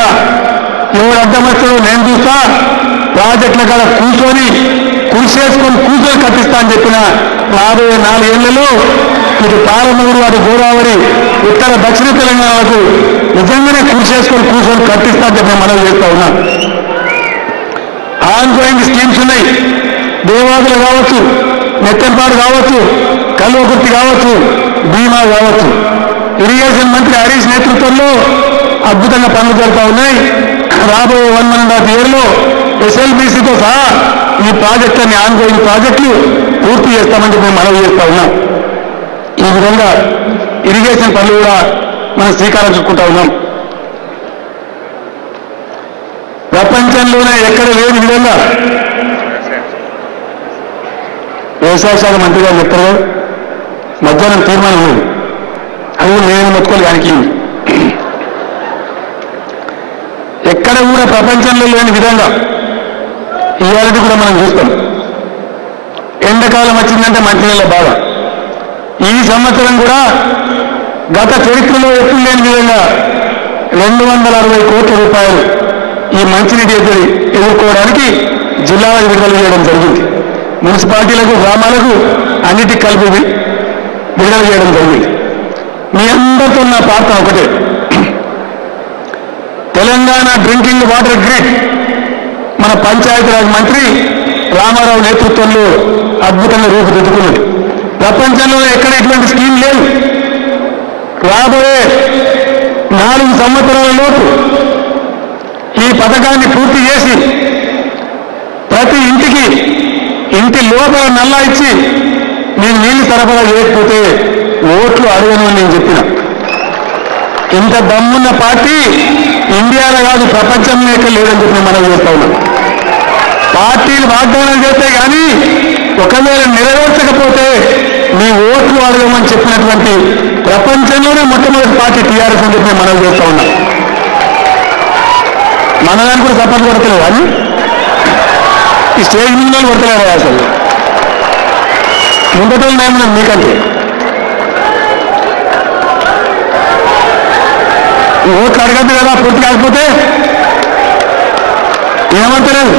ఎవరు అడ్డమస్తారో నేను చూస్తా, ప్రాజెక్టుల కాడ కూర్చొని కట్టిస్తా అని చెప్పిన రాబోయే 4 ఏళ్లలో ఇటు పాలమూరు అటు గోదావరి ఉత్తర దక్షిణ తెలంగాణకు నిజంగానే కూర్చొని కట్టిస్తా అని చెప్పి మనం చేస్తా ఉన్నాం. ఆన్గోయింగ్ స్కీమ్స్ ఉన్నాయి. దేవాదులు కావచ్చు, నెత్తెంపాడు కావచ్చు, కల్వకుర్తి కావచ్చు, భీమా కావచ్చు. ఇరిగేషన్ మంత్రి హరీష్ నేతృత్వంలో అద్భుతంగా పనులు జరుగుతూ ఉన్నాయి. రాబోయే 1.5 years ఎస్ఎల్బీసీతో సహా ఈ ప్రాజెక్టులని ఆన్గోయింగ్ ప్రాజెక్టులు పూర్తి చేస్తామని చెప్పి మనవి చేస్తా ఉన్నాం. ఈ విధంగా ఇరిగేషన్ పనులు కూడా మనం శ్రీకారం చుట్టుకుంటా ఉన్నాం. ప్రపంచంలోనే ఎక్కడ లేని విధంగా వ్యవసాయ శాఖ మంత్రి గారు చెప్పారు, మధ్యాహ్నం తీర్మానం ఉంది, అది నేను మొత్తుకోవాలి. దానికి ఎక్కడ కూడా ప్రపంచంలో లేని విధంగా ఇవాళ కూడా మనం చూస్తాం. ఎండాకాలం వచ్చిందంటే మంచినీళ్ళ బాధ. ఈ సంవత్సరం కూడా గత చరిత్రలో ఎప్పుడు లేని విధంగా 260 కోట్ల రూపాయలు ఈ మంచినీటి ఎదుర్కోవడానికి జిల్లాలకు విడుదల చేయడం జరిగింది. మున్సిపాలిటీలకు, గ్రామాలకు అన్నిటికీ కలిపి విడుదల చేయడం జరిగింది. మీ అందరితో నా ప్రార్థన ఒకటే, తెలంగాణ డ్రింకింగ్ వాటర్ గ్రిడ్ మన పంచాయతీరాజ్ మంత్రి రామారావు నేతృత్వంలో అద్భుతంగా రూపుదిద్దుకున్నది. ప్రపంచంలో ఎక్కడ ఇటువంటి స్కీమ్ లేదు. రాబోయే 4 సంవత్సరాల లోపు ఈ పథకాన్ని పూర్తి చేసి ప్రతి ఇంటి లోపల నల్లా ఇచ్చి నేను నీళ్లు సరఫరా చేయకపోతే ఓట్లు అడగను అని నేను చెప్పిన. ఇంత దమ్మున్న పార్టీ ఇండియాలో కాదు ప్రపంచంలో ఎక్కడ లేదని చెప్పి మనం చేస్తా ఉన్నాం. పార్టీలు వాగ్దానం చేస్తే కానీ ఒకవేళ నెరవేర్చకపోతే మీ ఓట్లు అడగమని చెప్పినటువంటి ప్రపంచంలోనే మొట్టమొదటి పార్టీ టీఆర్ఎస్ అని చెప్పి మనం చేస్తా ఉన్నాం. మనదాన్ని కూడా సపోర్ట్ కొడతలేదు కానీ ఈ స్టేజ్ మీద కొడతలేరు. అసలు ముందట మేము మీకంటే ఓట్లు అడగద్దు కదా, పూర్తి కాకపోతే ఏమంటలేదు,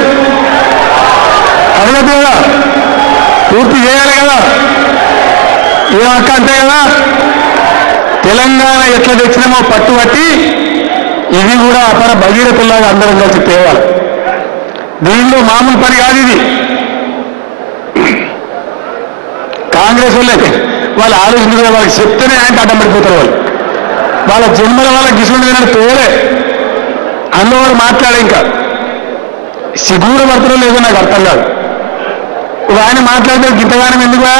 అడగద్దు కదా, పూర్తి చేయాలి కదా. ఏమక్క అంతే కదా. తెలంగాణ ఎట్లా తెచ్చినామో పట్టుబట్టి ఇది కూడా అపర భగీరథుల్లాగా అందరం కలిసి తేవాలి. దీనిలో మామూలు పని కాదు ఇది. కాంగ్రెస్ వాళ్ళైతే వాళ్ళు ఆలోచించుకునే వాళ్ళకి చెప్తేనే ఆయన అడ్డం పడిపోతారు. వాళ్ళ జన్మల వాళ్ళ గిసుండి తోలే అందులో కూడా మాట్లాడే ఇంకా సిగ్గుర పడుతుందో లేదో నాకు అర్థం కాదు. ఆయన మాట్లాడితే గింతగానం ఎందుకు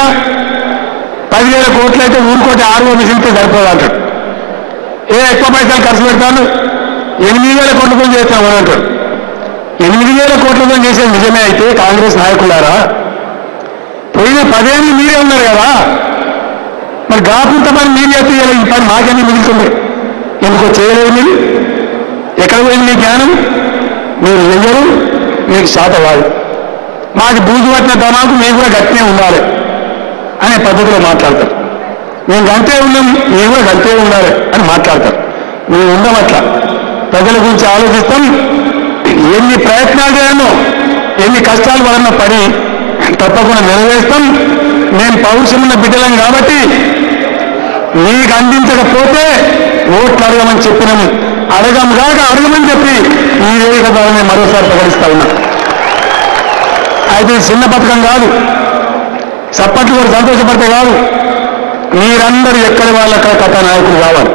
10,000 కోట్లు అయితే ఊరుకోటి 6 మిషన్తో సరిపోదు అంటాడు. ఎక్కువ పైసలు ఖర్చు పెడతాను 8,000 కోట్లతో చేస్తాను అంటాడు. 8,000 కోట్లతో చేసేది నిజమే అయితే కాంగ్రెస్ నాయకులారా పోయిన 10 ఏళ్ళు మీరే ఉన్నారు కదా, మరి గాపుంత పని మీరు చేస్తే ఈ పని మాకన్నీ మిగులుతుంది. ఎందుకో చేయలేదు మీరు. ఎక్కడ పోయింది మీ జ్ఞానం? మీరు వెయ్యరు, మీకు శాత కాదు. మాకు బూజు పట్టిన తమాకు మేము కూడా గట్టినే ఉండాలి అనే పద్ధతిలో మాట్లాడతారు. మేము గంటే ఉన్నాం, మేము కూడా గంటే ఉండాలి అని మాట్లాడతారు. మేము ఉండం అట్లా. ప్రజల గురించి ఆలోచిస్తాం. ఎన్ని ప్రయత్నాలు చేయమో, ఎన్ని కష్టాలు వలన పడి తప్పకుండా నెరవేరుస్తాం. మేము పౌరుషమున్న బిడ్డలం కాబట్టి మీకు అందించకపోతే ఓట్లు అడగమని చెప్పినాము. అడగం కాక అడగమని చెప్పి ఈ వేదిక ద్వారా నేను మరోసారి ప్రకటిస్తా ఉన్నా. అయితే చిన్న పథకం కాదు, సప్పట్లు కూడా సంతోషపడితే కాదు. మీరందరూ ఎక్కడి వాళ్ళు అక్కడ కథానాయకులు కావాలి.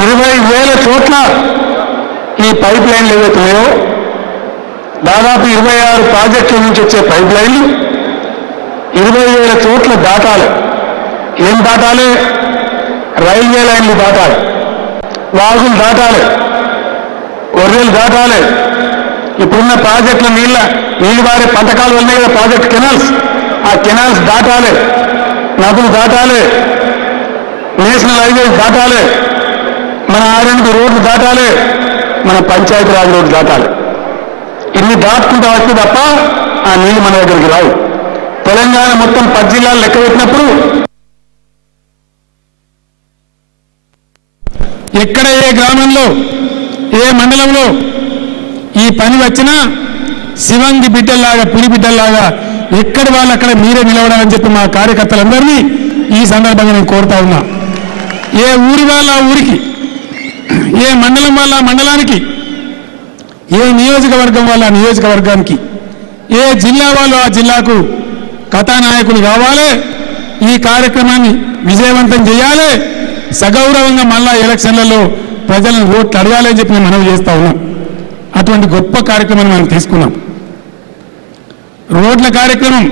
20,000 చోట్ల ఈ పైప్ లైన్లు ఏవైతున్నాయో, దాదాపు 26 ప్రాజెక్టుల నుంచి వచ్చే పైప్ లైన్లు 20,000 చోట్ల దాటాలి. ఏం దాటాలి? రైల్వే లైన్లు దాటాలి, వాగులు దాటాలి, ఒర్రెలు దాటాలి. ఇప్పుడున్న ప్రాజెక్టుల నీళ్లు బారే పథకాలు ఉన్నాయి కదా, ప్రాజెక్ట్ కెనాల్స్, ఆ కెనాల్స్ దాటాలి, నదులు దాటాలి, నేషనల్ హైవేస్ దాటాలి, మన ఆర్ఎన్బి రోడ్లు దాటాలి, మన పంచాయతీరాజ్ రోడ్లు దాటాలి. ఇన్ని దాటుకుంటూ వస్తే తప్ప ఆ నీళ్లు మన దగ్గరికి రావు. తెలంగాణ మొత్తం 10 జిల్లాలు లెక్క పెట్టినప్పుడు ఎక్కడ ఏ గ్రామంలో ఏ మండలంలో ఈ పని వచ్చినా శివంగి బిడ్డల్లాగా పులి బిడ్డల్లాగా ఎక్కడి వాళ్ళు అక్కడ మీరే నిలవడాలని చెప్పి మా కార్యకర్తలందరినీ ఈ సందర్భంగా నేను కోరుతా ఉన్నా. ఏ ఊరి వాళ్ళ ఊరికి, ఏ మండలం వాళ్ళ మండలానికి, ఏ నియోజకవర్గం వాళ్ళ నియోజకవర్గానికి, ఏ జిల్లా వాళ్ళు ఆ జిల్లాకు కథానాయకులు కావాలి. ఈ కార్యక్రమాన్ని విజయవంతం చేయాలి. సగౌరవంగా మళ్ళా ఎలక్షన్లలో ప్రజలను ఓట్లు అడగాలి అని చెప్పి మేము మనవి చేస్తా ఉన్నాం. అటువంటి గొప్ప కార్యక్రమాన్ని మనం తీసుకున్నాం. రోడ్ల కార్యక్రమం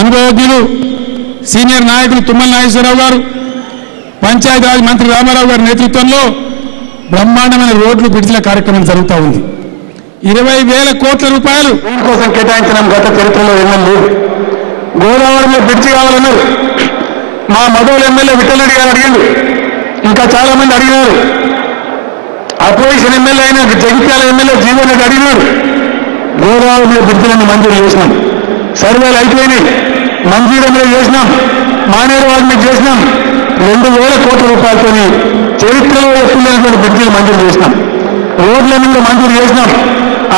అనుభవజ్ఞులు సీనియర్ నాయకులు తుమ్మల నాగేశ్వరరావు గారు, పంచాయతీరాజ్ మంత్రి రామారావు గారి నేతృత్వంలో బ్రహ్మాండమైన రోడ్లు బ్రిడ్జ్ల కార్యక్రమం జరుగుతూ ఉంది. 20,000 కోట్ల రూపాయలు దీనికోసం కేటాయించిన గత చరిత్రలో ఎన్నో లేదు. గోదావరిలో బ్రిడ్జి కావాలన్నారు. మా మధువుల ఎమ్మెల్యే విఠలరెడ్డి గారు అడిగారు, ఇంకా చాలా మంది అడిగినారు. అపోజిషన్ ఎమ్మెల్యే అయిన జగిత్యాల ఎమ్మెల్యే జీవన్ రెడ్డి అడిగినారు. గోదావరిలో బ్రిడ్జిలను మంజూరు చేసినాం. సర్వేలు అయిపోయినాయి, మంజూరు చేసినాం. మానేరు వాటిని చేసినాం. 2,000 కోట్ల రూపాయలతో చరిత్రలో ఎప్పుడైనటువంటి బ్రిడ్జిలు మంజూరు చేసినాం. రోడ్లను కూడా మంజూరు చేసినాం.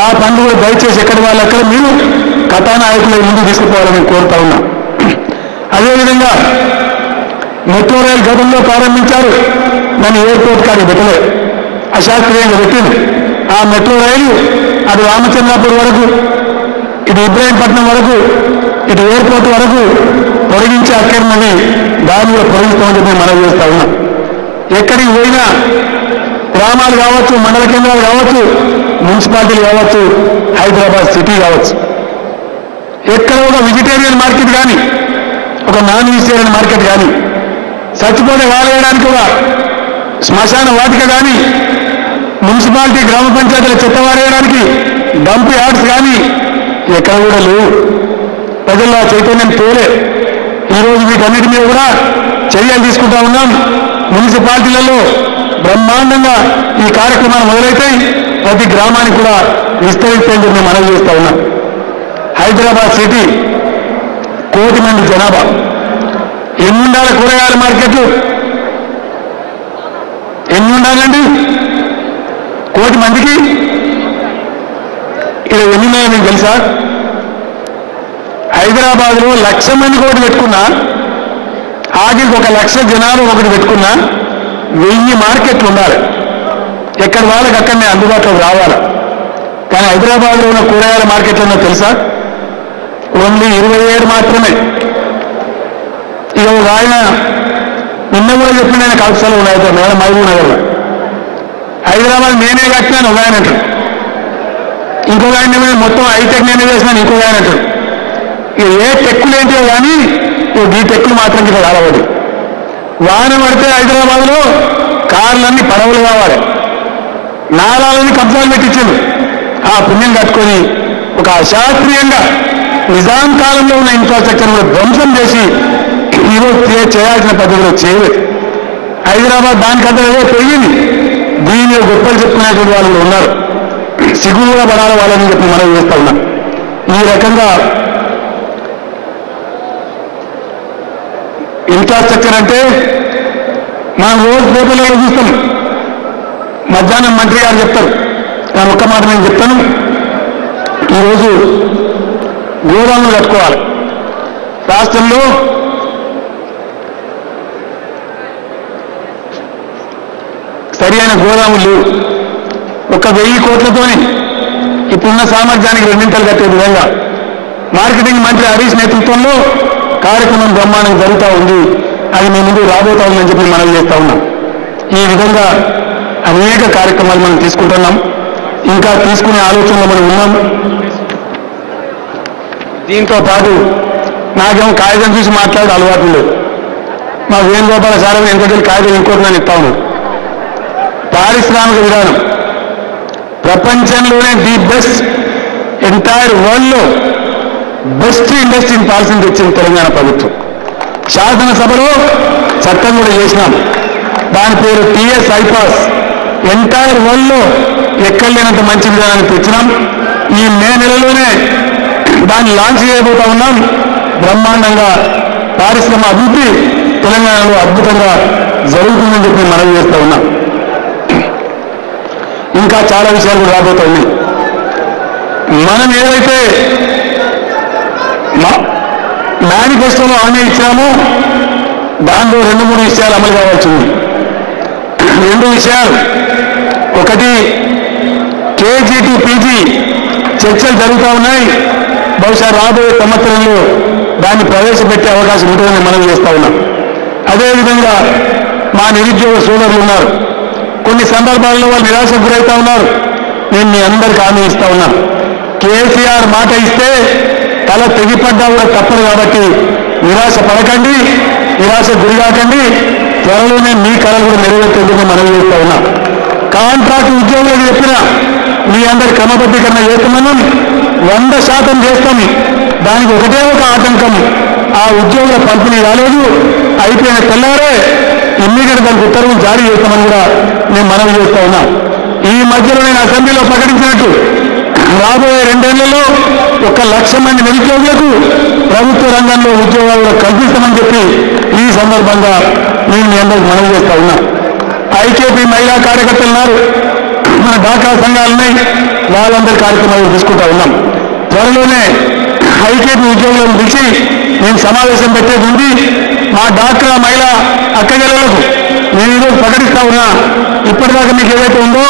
ఆ పనులు కూడా దయచేసి ఎక్కడి వాళ్ళు అక్కడ మీరు కథానాయకులు ముందు తీసుకుపోవాలని కోరుతా ఉన్నాం. అదేవిధంగా మెట్రో రైలు గతంలో ప్రారంభించారు. నన్ను ఎయిర్పోర్ట్ కాడికి పెట్టలే, అశాస్త్రీయంగా పెట్టింది. ఆ మెట్రో రైలు అది రామచంద్రాపూర్ వరకు, ఇటు ఇబ్రాహీంపట్నం వరకు, ఇటు ఎయిర్పోర్ట్ వరకు పొడిగించి అక్కడిని దాన్ని కూడా పొడిగిస్తామని చెప్పి మనం చేస్తా ఉన్నాం. ఎక్కడికి పోయినా గ్రామాలు కావచ్చు, మండల కేంద్రాలు కావచ్చు, మున్సిపాలిటీలు కావచ్చు, హైదరాబాద్ సిటీ కావచ్చు, ఎక్కడ ఒక వెజిటేరియన్ మార్కెట్ కానీ, ఒక నాన్ వెజిటేరియన్ మార్కెట్ కానీ, చచ్చిపోతే వాలేయడానికి ఒక శ్మశాన వాటిక కానీ, మున్సిపాలిటీ గ్రామ పంచాయతీల చెత్త వారేయడానికి డంప్ యార్డ్స్ కానీ ఎక్కడ కూడా లేవు. ప్రజల్లో చైతన్యం తోలే. ఈరోజు వీటన్నిటి మీద కూడా చర్యలు తీసుకుంటా ఉన్నాం. మున్సిపాలిటీలలో బ్రహ్మాండంగా ఈ కార్యక్రమాలు మొదలైతాయి. ప్రతి గ్రామానికి కూడా విస్తరిస్తాయని చెప్పి మనవి చేస్తా ఉన్నాం. హైదరాబాద్ సిటీ 1 కోటి మంది జనాభా, ఎన్ని ఉండాలి కూరగాయల మార్కెట్లు? ఎన్ని ఉండాలండి 1 కోటి మందికి? ఇక్కడ ఎన్ని ఉన్నాయో మీకు తెలుసా? హైదరాబాద్లో 1,00,000 మందికి ఒకటి పెట్టుకున్నా, ఆఖరికి 1,00,000 జనాలు ఒకటి పెట్టుకున్నా 1000 మార్కెట్లు ఉండాలి. ఎక్కడ వాళ్ళకి అక్కడనే అందుబాటులోకి రావాలి. కానీ హైదరాబాద్లో ఉన్న కూరగాయల మార్కెట్లు ఉన్నో తెలుసా? ఓన్లీ 27 మాత్రమే. ఇక ఒక ఆయన నిన్న కూడా చెప్పిన ఆయన కాల్సాలు ఉన్నాయి మేడం మహబూబ్ నగర్లో. హైదరాబాద్ నేనే కట్టినాను ఒక ఆయన అంటాడు, ఇంకొక ఆయన మొత్తం హైటెక్ నేనే చేసినాను ఇంకొక ఆయన అంటాడు. ఇక ఏ టెక్కులు ఏంటో కానీ ఈ టెక్కులు మాత్రం ఇక్కడ రాలవద్దు. వాన పడితే హైదరాబాద్లో కార్లన్నీ పడవలు కావాలి, నాలాలని కబ్జాలు పెట్టించారు. ఆ పుణ్యం కట్టుకొని ఒక అశాస్త్రీయంగా నిజాం కాలంలో ఉన్న ఇన్ఫ్రాస్ట్రక్చర్ కూడా ధ్వంసం చేసి ఈరోజు చేయాల్సిన పద్ధతిలో చేయలేదు. హైదరాబాద్ దానికంటే పెరిగింది. దీని గొప్పలు చెప్పుకునేటువంటి వాళ్ళు ఉన్నారు. సిగ్గు కూడా పడాలి వాళ్ళని చెప్పి మనం చేస్తా ఉన్నాం. ఈ రకంగా ఇన్ఫ్రాస్ట్రక్చర్ అంటే మనం రోజు పేపర్లలో చూస్తాం. మధ్యాహ్నం మంత్రి గారు చెప్తారు, నేను ఒక్క మాట నేను చెప్తాను. ఈరోజు గోదాములు కట్టుకోవాలి. రాష్ట్రంలో సరి అయిన గోదాములు లేవు. 1,000 కోట్లతోని ఇప్పుడున్న సామర్థ్యానికి 2 కట్టే విధంగా మార్కెటింగ్ మంత్రి హరీష్ నేతృత్వంలో కార్యక్రమం బ్రహ్మాండంగా జరుగుతూ ఉంది. అది మీ ముందు రాబోతా ఉందని చెప్పి మనం చేస్తూ ఉన్నాం. ఈ విధంగా అనేక కార్యక్రమాలు మనం తీసుకుంటున్నాం. ఇంకా తీసుకునే ఆలోచనలో మనం ఉన్నాం. దీంతో పాటు నాకేమో కాగితం చూసి మాట్లాడే అలవాటు లేదు. మా వేణుగోపాల సార్ ఎంతకెళ్ళి కాగితం ఇంకోటి నేను ఇస్తా ఉన్నాను. పారిశ్రామిక విధానం ప్రపంచంలోనే ది బెస్ట్, ఎంటైర్ వరల్డ్లో బెస్ట్ ఇండస్ట్రీ పాలసీని తెచ్చింది తెలంగాణ ప్రభుత్వం. శాసనసభలో చట్టం కూడా చేసినాం. దాని పేరు టీఎస్ ఐపాస్. ఎంటైర్ వరల్డ్లో ఎక్కడ లేనంత మంచి విధానాన్ని తెచ్చినాం. ఈ మే నెలలోనే దాన్ని లాంచ్ చేయబోతా ఉన్నాం. బ్రహ్మాండంగా పారిశ్రమ అభివృద్ధి తెలంగాణలో అద్భుతంగా జరుగుతుందని చెప్పి మనం చేస్తూ ఉన్నాం. ఇంకా చాలా విషయాలు కూడా రాబోతా ఉన్నాయి. మనం ఏదైతే మేనిఫెస్టోలో హామీ ఇచ్చామో దానిలో 2-3 విషయాలు అమలు కావాల్సి ఉంది. 2 విషయాలు. ఒకటి, కేజీ టు పీజీ చర్చలు జరుగుతూ ఉన్నాయి. బహుశా రాబోయే సంవత్సరంలో దాన్ని ప్రవేశపెట్టే అవకాశం ఉంటుందని మనం చేస్తూ ఉన్నాం. అదేవిధంగా మా నిరుద్యోగ సోదరులు ఉన్నారు. కొన్ని సందర్భాల్లో వాళ్ళు నిరాశకు గురవుతూ ఉన్నారు. నేను మీ అందరికీ హామీ ఇస్తా ఉన్నాను. కేసీఆర్ మాట ఇస్తే తల తెగిపడ్డా కూడా తప్పదు. కాబట్టి నిరాశ పడకండి, నిరాశ గురికాకండి. త్వరలోనే మీ కళలు కూడా నెరవేర్చేందుకు మనం చేస్తూ ఉన్నాం. కాంట్రాక్ట్ ఉద్యోగులకు చెప్పిన మీ అందరి క్రమబద్ధీకరణ చేస్తున్నాం. 100% చేస్తాం. దానికి ఒకటే ఒక ఆటంకం, ఆ ఉద్యోగుల పంపిణీ రాలేదు. అయిపోయిన తెల్లారే ఇమ్మీడియట్ దానికి ఉత్తర్వులు జారీ చేస్తామని కూడా మేము మనవి చేస్తూ ఉన్నాం. ఈ మధ్యలో నేను అసెంబ్లీలో ప్రకటించినట్టు రాబోయే 2 ఏళ్లలో 1,00,000 మంది నిరుద్యోగులకు ప్రభుత్వ రంగంలో ఉద్యోగాలు కల్పిస్తామని చెప్పి ఈ సందర్భంగా నేను మీ అందరికి మనవి చేస్తూ ఉన్నా. ఐకేపీ మహిళా కార్యకర్తలు ఉన్నారు, మన డాక్రా సంఘాలున్నాయి, వాళ్ళందరి కార్యక్రమాలు తీసుకుంటా ఉన్నాం. త్వరలోనే ఐకేపీ ఉద్యోగులను పిలిచి నేను సమావేశం పెట్టేది ఉంది. మా డాక్రా మహిళా అక్కజలకు నేను ఈరోజు ప్రకటిస్తా ఉన్నా. ఇప్పటిదాకా మీకు ఏదైతే ఉందో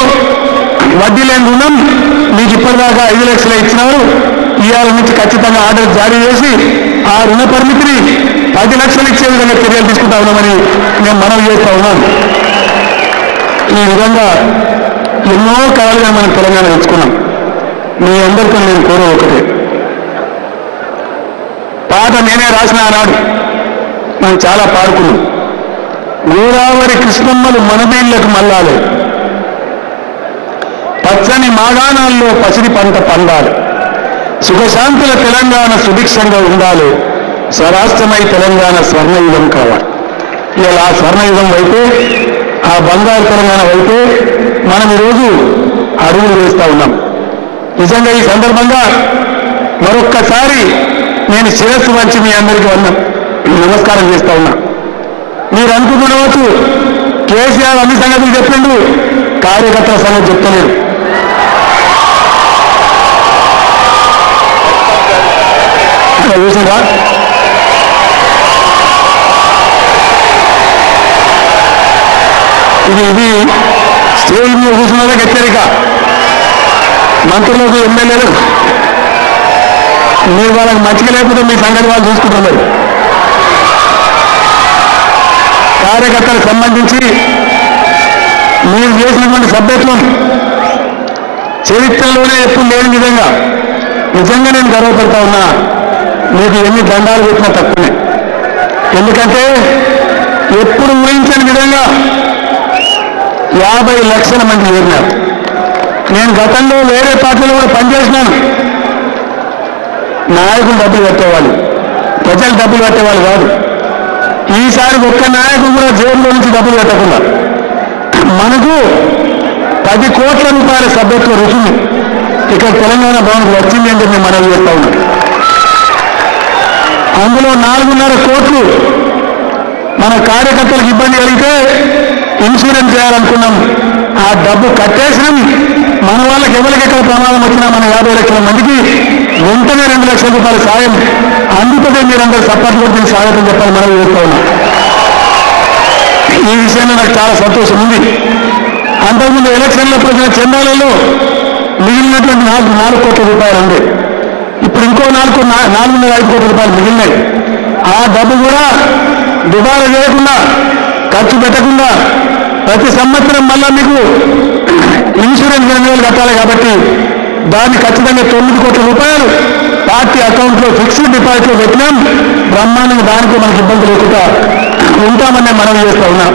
వడ్డీ లేని రుణం మీకు ఇప్పటిదాకా 5 లక్షలు ఇచ్చినారు. ఇవాళ నుంచి ఖచ్చితంగా ఆర్డర్ జారీ చేసి ఆ రుణ పరిమితిని 10 లక్షలు ఇచ్చే విధంగా చర్యలు తీసుకుంటా ఉన్నామని మేము మనవి చేస్తూ ఉన్నాం. ఈ విధంగా ఎన్నో కళలుగా మనం తెలంగాణ తెచ్చుకున్నాం. మీ అందరితో నేను కోరే ఒకటే పాట నేనే రాసిన ఆనాడు మనం చాలా పాడుకున్నాం. గోదావరి కృష్ణమ్మలు మనబీళ్లకు మల్లాలి, పచ్చని మాగాణాల్లో పసిడి పంట పండాలి, సుఖశాంతుల తెలంగాణ సుభిక్షంగా ఉండాలి, స్వరాష్ట్రమై తెలంగాణ స్వర్ణయుగం కావాలి. ఇలా ఆ స్వర్ణయుగం వైపు, ఆ బంగారు తెలంగాణ వైపు మనం ఈరోజు అడుగులు వేస్తూ ఉన్నాం. నిజంగా ఈ సందర్భంగా మరొక్కసారి నేను శిరస్సు వంచి మీ అందరికీ నమస్కారం చేస్తా ఉన్నా. మీరు అనుకుంటున్నవచ్చు కేసీఆర్ అన్ని సంగతులు చెప్పిండు, కార్యకర్తల సంగతి చెప్తలేరు. చూసిందా? ఇది స్టేజ్ మీద కూర్చున్నారా హెచ్చరిక మంత్రులకు, ఎమ్మెల్యేలకు. మీరు వాళ్ళకి మంచిగా లేకపోతే మీ సంగతి వాళ్ళు చూసుకుంటున్నారు. కార్యకర్తలకు సంబంధించి మీరు చేసినటువంటి సభ్యత్వం చరిత్రలోనే ఎప్పుడు లేని విధంగా నిజంగా నేను గర్వపడతా ఉన్నా. మీకు ఎన్ని దండాలు పెట్టినా తక్కువనే. ఎందుకంటే ఎప్పుడు ఊహించని విధంగా 50 లక్షల మంది చేరినారు. నేను గతంలో వేరే పార్టీలో కూడా పనిచేసినాను. నాయకులు డబ్బులు పెట్టేవాళ్ళు, ప్రజలు డబ్బులు పెట్టేవాళ్ళు కాదు. ఈసారి ఒక్క నాయకుడు కూడా జైల్లో నుంచి డబ్బులు పెట్టకుండా మనకు 10 కోట్ల రూపాయల సభ్యత్వ రుసుము ఇక్కడ తెలంగాణ భవన్కు వచ్చింది అని చెప్పి మనం చేస్తా ఉన్నాం. అందులో 4.5 కోట్లు మన కార్యకర్తలకు ఇబ్బంది కలిగితే ఇన్సూరెన్స్ చేయాలనుకున్నాం. ఆ డబ్బు కట్టేసినాం. మన వాళ్ళకి ఎవరికి ఎక్కడ ప్రమాదం వచ్చినా మన 50 లక్షల మందికి వెంటనే 2 లక్షల రూపాయల సాయం అందుతుందే. మీరందరూ సపోర్ట్ కొట్టి స్వాగతం చెప్పాలి మనం చేస్తా ఉన్నాం. ఈ విషయంలో నాకు చాలా సంతోషం ఉంది. అంతకుముందు ఎలక్షన్లో వచ్చిన చందాలలో మిగిలినటువంటి 4 కోట్ల రూపాయలు ఉంది. ఇప్పుడు ఇంకో 4.5 కోట్ల రూపాయలు మిగిలినాయి. ఆ డబ్బు కూడా దుబారా చేయకుండా, ఖర్చు పెట్టకుండా ప్రతి సంవత్సరం మళ్ళా మీకు ఇన్సూరెన్స్ 2,000 కట్టాలి కాబట్టి దాన్ని ఖచ్చితంగా 9 కోట్ల రూపాయలు పార్టీ అకౌంట్లో ఫిక్స్డ్ డిపాజిట్లో పెట్టినాం. బ్రహ్మాండంగా దానికి మనకి ఇబ్బంది లేకుండా ఉంటామని మనం చేస్తూ ఉన్నాం.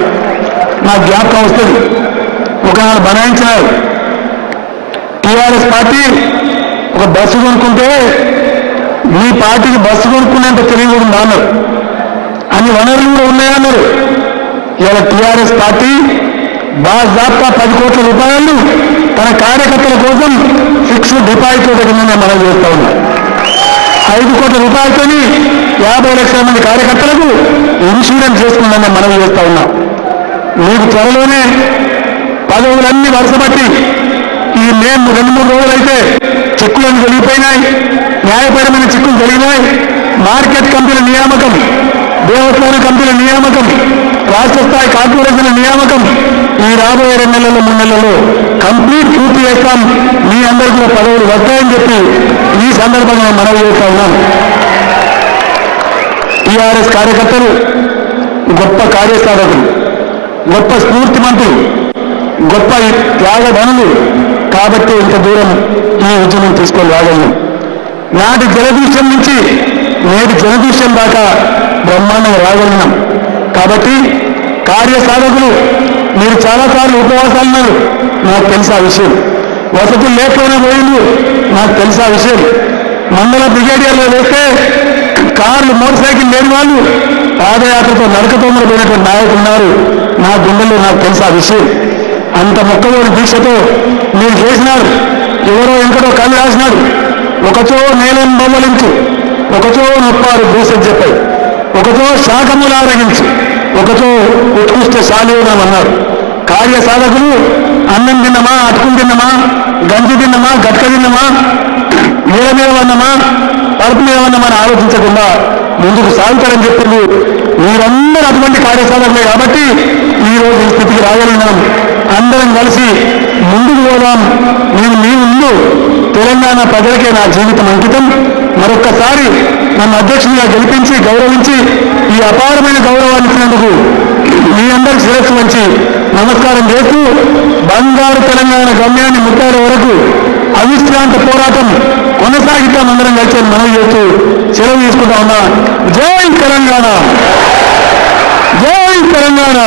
నాకు జ్ఞాపకం వస్తుంది, ఒకనాడు బనాయించినారు. టీఆర్ఎస్ పార్టీ ఒక బస్సు కొనుక్కుంటే మీ పార్టీకి బస్సు కొనుక్కునేంత తెలివి కూడా అన్నారు, అన్ని వనరులు కూడా ఉన్నాయన్నారు. ఇవాళ టీఆర్ఎస్ పార్టీ బాజాబ్తా 10 కోట్ల రూపాయలు తన కార్యకర్తల కోసం ఫిక్స్డ్ డిపాజిట్ పెట్టిందని మనం చేస్తూ ఉన్నాం. 5 కోట్ల రూపాయలతో 50 లక్షల మంది కార్యకర్తలకు ఇన్సూరెన్స్ చేసుకుందని మనం చేస్తూ ఉన్నాం. మీకు త్వరలోనే పదవులన్నీ వరుసపట్టి ఈ మేము 2-3 రోజులైతే చెక్కులను జరిగిపోయినాయి, న్యాయపరమైన చెక్కులు జరిగినాయి. మార్కెట్ కంపెనీల నియామకం, దేవస్థాన కంపెనీల నియామకం, రాష్ట్ర స్థాయి కార్పొరేషన్ల నియామకం ఈ రాబోయే 2 నెలల్లో 3 నెలల్లో కంప్లీట్ పూర్తి చేస్తాం. మీ అందరికీ కూడా పదవులు వస్తాయని చెప్పి ఈ సందర్భంగా మనవి చేస్తా ఉన్నాం. టీఆర్ఎస్ కార్యకర్తలు గొప్ప కార్యసాధకులు, గొప్ప స్ఫూర్తిమంతులు, గొప్ప త్యాగధనులు కాబట్టి ఇంత దూరం ఈ ఉద్యమం తీసుకొని రాగలను. నాటి జలదృశ్యం నుంచి నేటి జలదృశ్యం దాకా బ్రహ్మాండంగా రాగలిగినాం. కాబట్టి కార్యసాధకులు మీరు చాలాసార్లు ఉపవాసాలున్నారు, నాకు తెలుసు ఆ విషయం. వసతులు లేకపోయినా పోయింది, నాకు తెలుసు ఆ విషయం. మండల బ్రిగేడియర్లో వేస్తే కార్లు, మోటార్ సైకిల్ లేని వాళ్ళు పాదయాత్రతో నడకతో పోయినటువంటి నాయకులు ఉన్నారు. నా గుండెల్లో నాకు తెలుసు ఆ విషయం. అంత మొక్కలోని దీక్షతో మీరు చేసినారు. ఎవరో ఇంకడో కళ్ళు రాసినాడు. ఒకచో నేలను బొమ్మలించు, ఒకచో నొప్పారు భూసని చెప్పాయి, ఒకచో శాఖములు ఆరగించు, ఒకచో ఉత్కృష్ట శాలీనం అన్నారు. కార్యసాధకులు అన్నం తిన్నమా, అటుకులు తిన్నమా, గంజి తిన్నమా, గట్క తిన్నమా, నీళ్ళ మీద వన్నమా, పరుపు మీద వన్నమా అని ఆలోచించకుండా ముందుకు సాగుతారని చెప్పింది. మీరందరూ అటువంటి కార్యసాధకులే కాబట్టి ఈరోజు ఈ స్థితికి రాగలిగినాం. అందరం కలిసి ముందుకు పోదాం. నేను మీ ముందు తెలంగాణ ప్రజలకే నా జీవితం అంకితం. మరొక్కసారి నన్ను అధ్యక్షునిగా గెలిపించి గౌరవించి ఈ అపారమైన గౌరవాన్ని ఇచ్చినందుకు మీ అందరికి శిరస్సు వంచి నమస్కారం చేస్తూ బంగారు తెలంగాణ గమ్యాన్ని ముట్టాడే వరకు అవిశ్రాంత పోరాటం కొనసాగిద్దాం అందరం కలిసి మనవి చేస్తూ సెలవు తీసుకుంటా ఉన్నా. జై తెలంగాణ, జై తెలంగాణ,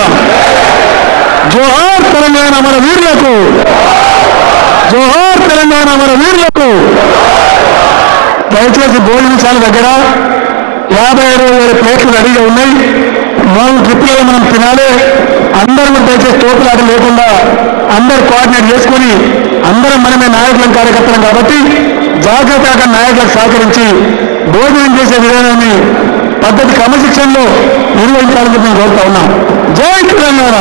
జోహార్ తెలంగాణ మన వీరులకు, జోహార్ తెలంగాణ మన వీరులకు. దయచేసి భోజనశాల దగ్గర 50-60 ప్లేట్లు రెడీగా ఉన్నాయి. 3 ట్రిప్పులలో మనం తినాలి. అందరూ దయచేసి తోపులాట లేకుండా అందరూ కోఆర్డినేట్ చేసుకొని అందరం మనమే నాయకులం, కార్యకర్తలం కాబట్టి జాగ్రత్తగా నాయకులకు సహకరించి భోజనం చేసే విధానాన్ని పద్ధతి క్రమశిక్షణలో నిర్వహించాలని చెప్పి నేను కోరుతా ఉన్నాం. జై తెలంగాణ.